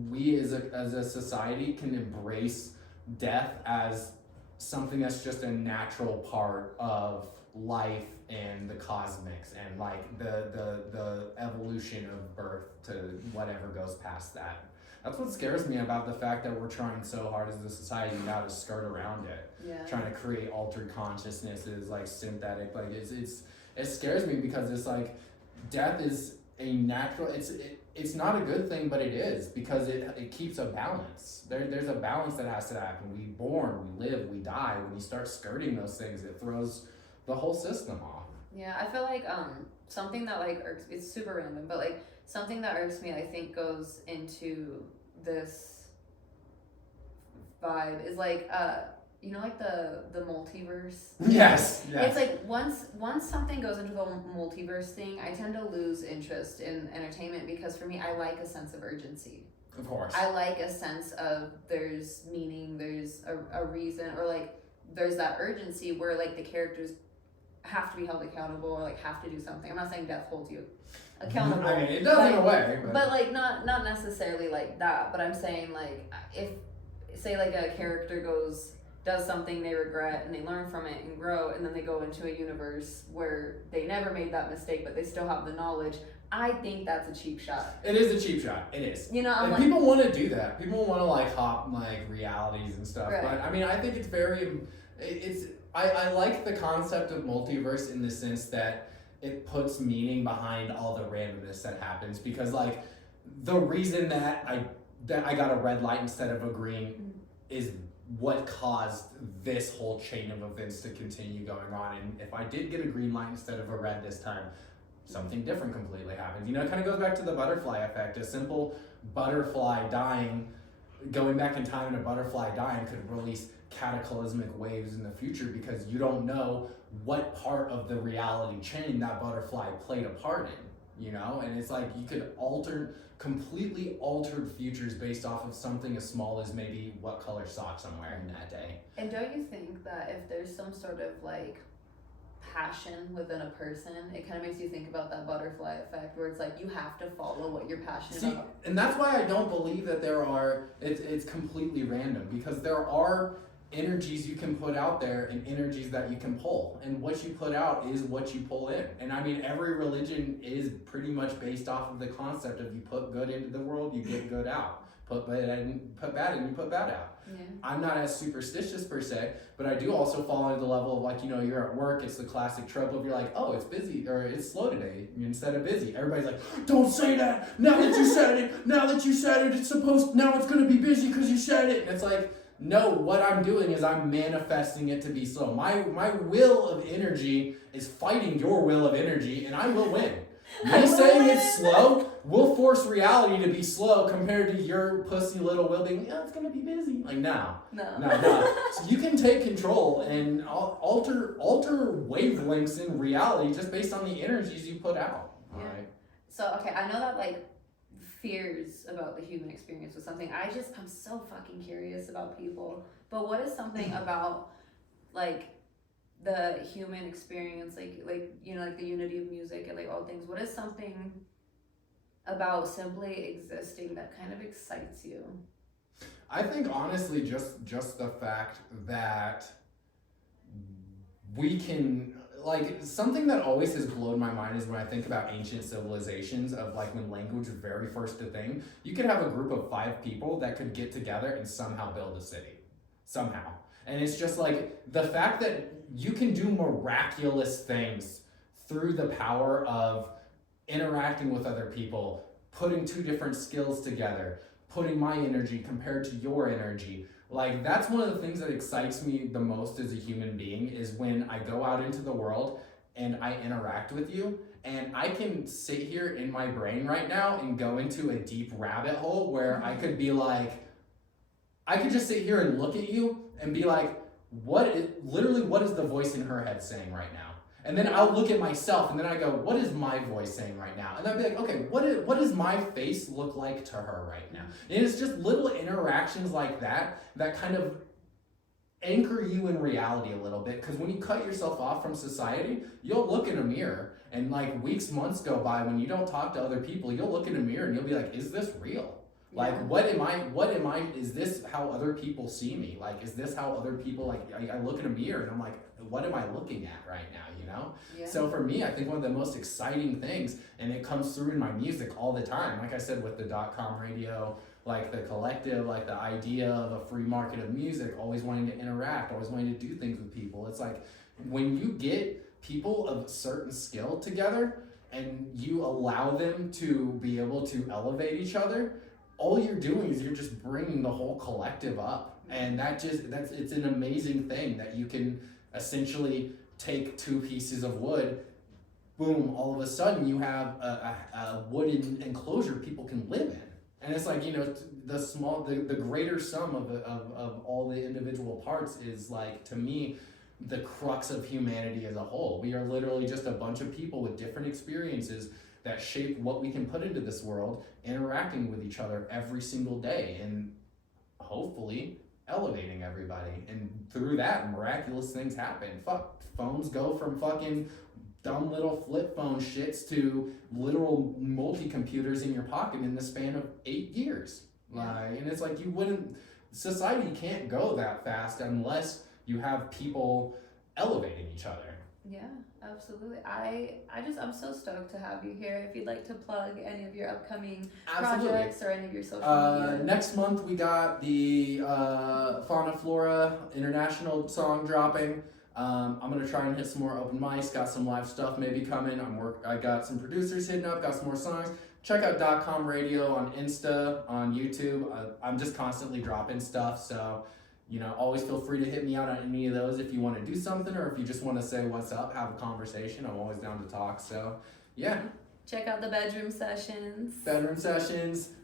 we as a society can embrace death as something that's just a natural part of life and the cosmics and like the evolution of birth to whatever goes past that. That's what scares me about the fact that we're trying so hard as a society now to skirt around it. Yeah. Trying to create altered consciousnesses, like synthetic, like it scares me because it's like death is a natural, it's not a good thing, but it is, because it keeps a balance. There's a balance that has to happen. We born, we live, we die. When you start skirting those things, it throws the whole system off. Yeah, I feel like something that like irks, it's super random, but like something that irks me, I think goes into this vibe is like you know, like the multiverse. Yes. It's like once something goes into the multiverse thing, I tend to lose interest in entertainment, because for me, I like a sense of urgency. Of course. I like a sense of there's meaning, there's a reason, or like there's that urgency where like the characters have to be held accountable or like have to do something. I'm not saying death holds you accountable. I mean, it does in a way, but like not necessarily like that. But I'm saying like if say like a character does something they regret and they learn from it and grow, and then they go into a universe where they never made that mistake but they still have the knowledge, I think that's a cheap shot. It is a cheap shot. It is. You know, and like, people want to do that. People want to like hop like realities and stuff. Right. But I mean, I think it's very, I like the concept of multiverse in the sense that it puts meaning behind all the randomness that happens, because like the reason that I got a red light instead of a green is what caused this whole chain of events to continue going on. And if I did get a green light instead of a red this time, something different completely happened. You know, it kind of goes back to the butterfly effect. A simple butterfly dying, going back in time and a butterfly dying could release cataclysmic waves in the future, because you don't know what part of the reality chain that butterfly played a part in, you know? And it's like you could completely altered futures based off of something as small as maybe what color socks I'm wearing that day. And don't you think that if there's some sort of like passion within a person, it kind of makes you think about that butterfly effect, where it's like you have to follow what you're passionate about. And that's why I don't believe that it's completely random, because there are energies you can put out there and energies that you can pull, and what you put out is what you pull in. And I mean, every religion is pretty much based off of the concept of you put good into the world, you get good out. Put bad in, you put bad out. Yeah. I'm not as superstitious per se, but I do also fall into the level of like, you know, you're at work, it's the classic trope of you're like, oh, it's busy, or it's slow today instead of busy. Everybody's like, don't say that, now that you said it, it's supposed, now it's gonna be busy because you said it. And it's like, no, what I'm doing is I'm manifesting it to be slow. My will of energy is fighting your will of energy, and I will win. Me saying it's slow will force reality to be slow compared to your pussy little will being, yeah, it's gonna be busy. Like, no. So you can take control and alter wavelengths in reality just based on the energies you put out. All right. So okay, I know that like fears about the human experience was something I'm so fucking curious about people. But what is something about like the human experience, like you know, like the unity of music and like all things, what is something about simply existing that kind of excites you? I think honestly just the fact that we can, like, something that always has blown my mind is when I think about ancient civilizations, of like when language was very first a thing, you could have a group of 5 people that could get together and somehow build a city. Somehow. And it's just like the fact that you can do miraculous things through the power of interacting with other people, putting 2 different skills together, putting my energy compared to your energy. Like, that's one of the things that excites me the most as a human being, is when I go out into the world and I interact with you, and I can sit here in my brain right now and go into a deep rabbit hole where I could be like, I could just sit here and look at you and be like, what is the voice in her head saying right now? And then I'll look at myself and then I go, what is my voice saying right now? And I'll be like, okay, what does my face look like to her right now? And it's just little interactions like that kind of anchor you in reality a little bit. Because when you cut yourself off from society, you'll look in a mirror, and like weeks, months go by when you don't talk to other people, you'll look in a mirror and you'll be like, is this real? Like, what am I, is this how other people see me? Like, is this how other people, like, I look in a mirror and I'm like, what am I looking at right now, you know? Yeah. So for me, I think one of the most exciting things, and it comes through in my music all the time, like I said, with the .comRadio, like the collective, like the idea of a free market of music, always wanting to interact, always wanting to do things with people. It's like, when you get people of a certain skill together and you allow them to be able to elevate each other, all you're doing is you're just bringing the whole collective up. And it's an amazing thing that you can essentially take two pieces of wood, boom, all of a sudden you have a wooden enclosure people can live in. And it's like, you know, the greater sum of all the individual parts is, like, to me, the crux of humanity as a whole. We are literally just a bunch of people with different experiences that shape what we can put into this world, interacting with each other every single day, and hopefully elevating everybody. And through that, miraculous things happen. Phones go from fucking dumb little flip phone shits to literal multi-computers in your pocket in the span of 8 years. And it's like, society can't go that fast unless you have people elevating each other. Yeah, absolutely. I'm so stoked to have you here. If you'd like to plug any of your upcoming projects or any of your social media. Next month we got the Fauna Flora International song dropping. I'm gonna try and hit some more open mics, got some live stuff maybe coming. I got some producers hitting up, got some more songs. Check out .comRadio on Insta, on YouTube. I'm just constantly dropping stuff, so, you know, always feel free to hit me out on any of those if you want to do something, or if you just want to say what's up, have a conversation. I'm always down to talk. So, yeah. Check out the bedroom sessions.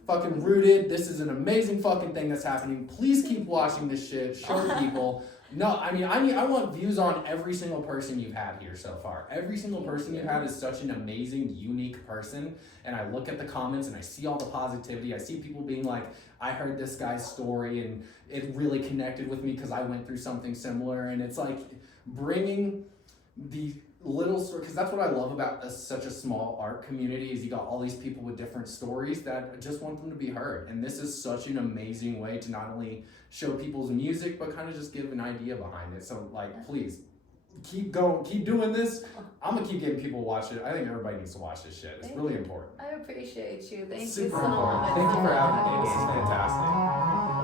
Fucking Rooted. This is an amazing fucking thing that's happening. Please keep watching this shit. Show people. No, I want views on every single person you've had here so far. Every single person you've had is such an amazing, unique person. And I look at the comments and I see all the positivity. I see people being like, I heard this guy's story and it really connected with me because I went through something similar. And it's like bringing the little story, because that's what I love about such a small art community, is you got all these people with different stories that just want them to be heard. And this is such an amazing way to not only show people's music, but kind of just give an idea behind it. So, like, please keep going, keep doing this. I'm gonna keep getting people to watch it. I think everybody needs to watch this shit. It's really important. I appreciate you. Thank you Super so important. much. Thank you for having me. This is fantastic.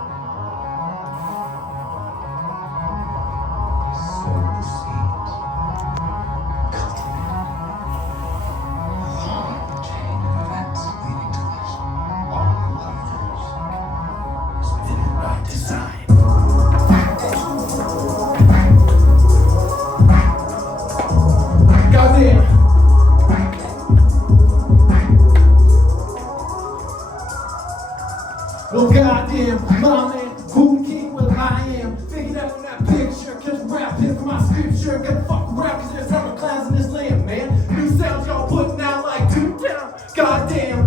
Well, goddamn, my man, who king will I am? Figured out from that picture, cause rap here for my scripture. Gotta fuck around cause there's hella clowns in this land, man. New sounds y'all putting out like 2 down. Goddamn,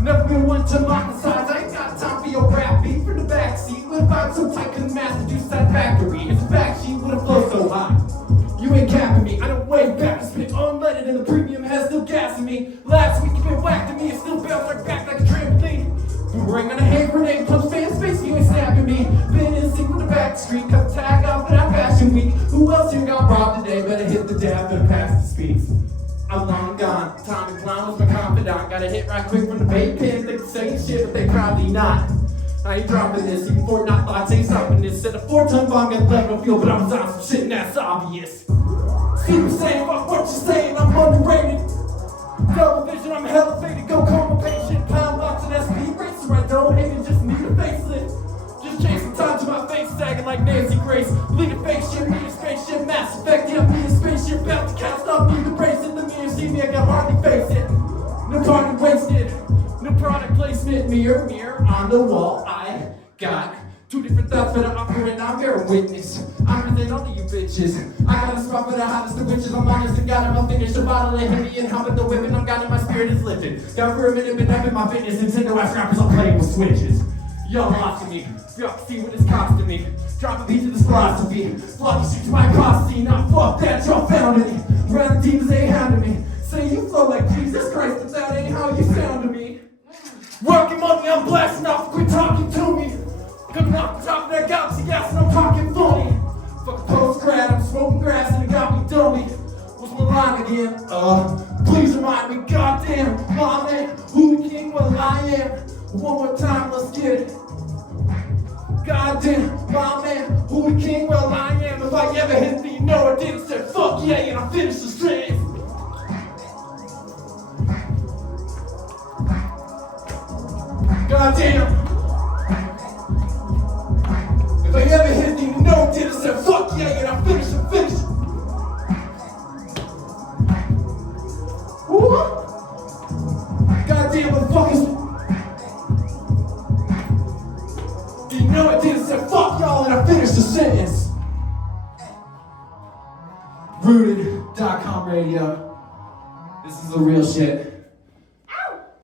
never been one to mock the size. I ain't got time for your rap beat from the backseat. With a vibe so tight, couldn't Massachusetts that factory. It's a fact sheet with a flow so high. You ain't capping me, I don't weigh back. I spit unleaded and the premium has still gassing me. Last week you been whacked at me, it still bounced like back like a trampoline. Boomerang on a hand grenade, punch fan space, you ain't snapping me. Been in sync with the back street, cut the tag off in our fashion week. Who else here got robbed today? Better hit the dab, better pass the speeds. I'm long gone, time to clown was my confidant. Gotta hit right quick from the vape pen. They saying shit, but they probably not. I ain't dropping this, even Fort Knox thoughts ain't stopping this. Said a 4-ton bomb got left on field, but I was on some shit and that's obvious. Super saying, fuck what you're saying, I'm underrated. Double vision, I'm hella faded, go call my patient. Pound box and SP racer, I don't hate it, just need a facelift. Just chasing time to my face, sagging like Nancy Grace. Lead a fake shit, need a spaceship, Mass Effect, yeah, need a spaceship. About to cast off, need the brace in the mirror, see me, I can hardly face it. No target wasted, no product placement, mirror on the wall. I got 2 different thoughts that I operate, I'm bear witness. I'm present only you bitches. I got a spot for the hottest of witches. I'm honest and got it, I'll finish the bottle of Henny and help with the whipping. I'm got it, my spirit is lifted. Got for a minute, been up in my fitness. Nintendo ass rappers, I'm playing with switches. Y'all watching me, y'all see what it's costing me. Drop a beat to this philosophy. Flocky shit to my costume, now fuck that, y'all found me. Round the demons, they hounded me. Say you flow like Jesus Christ, but that ain't how you sound to me. Working money, I'm blasting off more time, let's get it. Goddamn, my man, who the king? Well, I am. If I ever hit the, you know I didn't say fuck yeah, and I finished the strings. Goddamn. If I ever hit the, you know I didn't say fuck yeah, and I finished the finish. Woo! Goddamn, motherfuckers. You know I didn't say fuck y'all and I finished the sentence. Rooted.com radio. This is the real shit.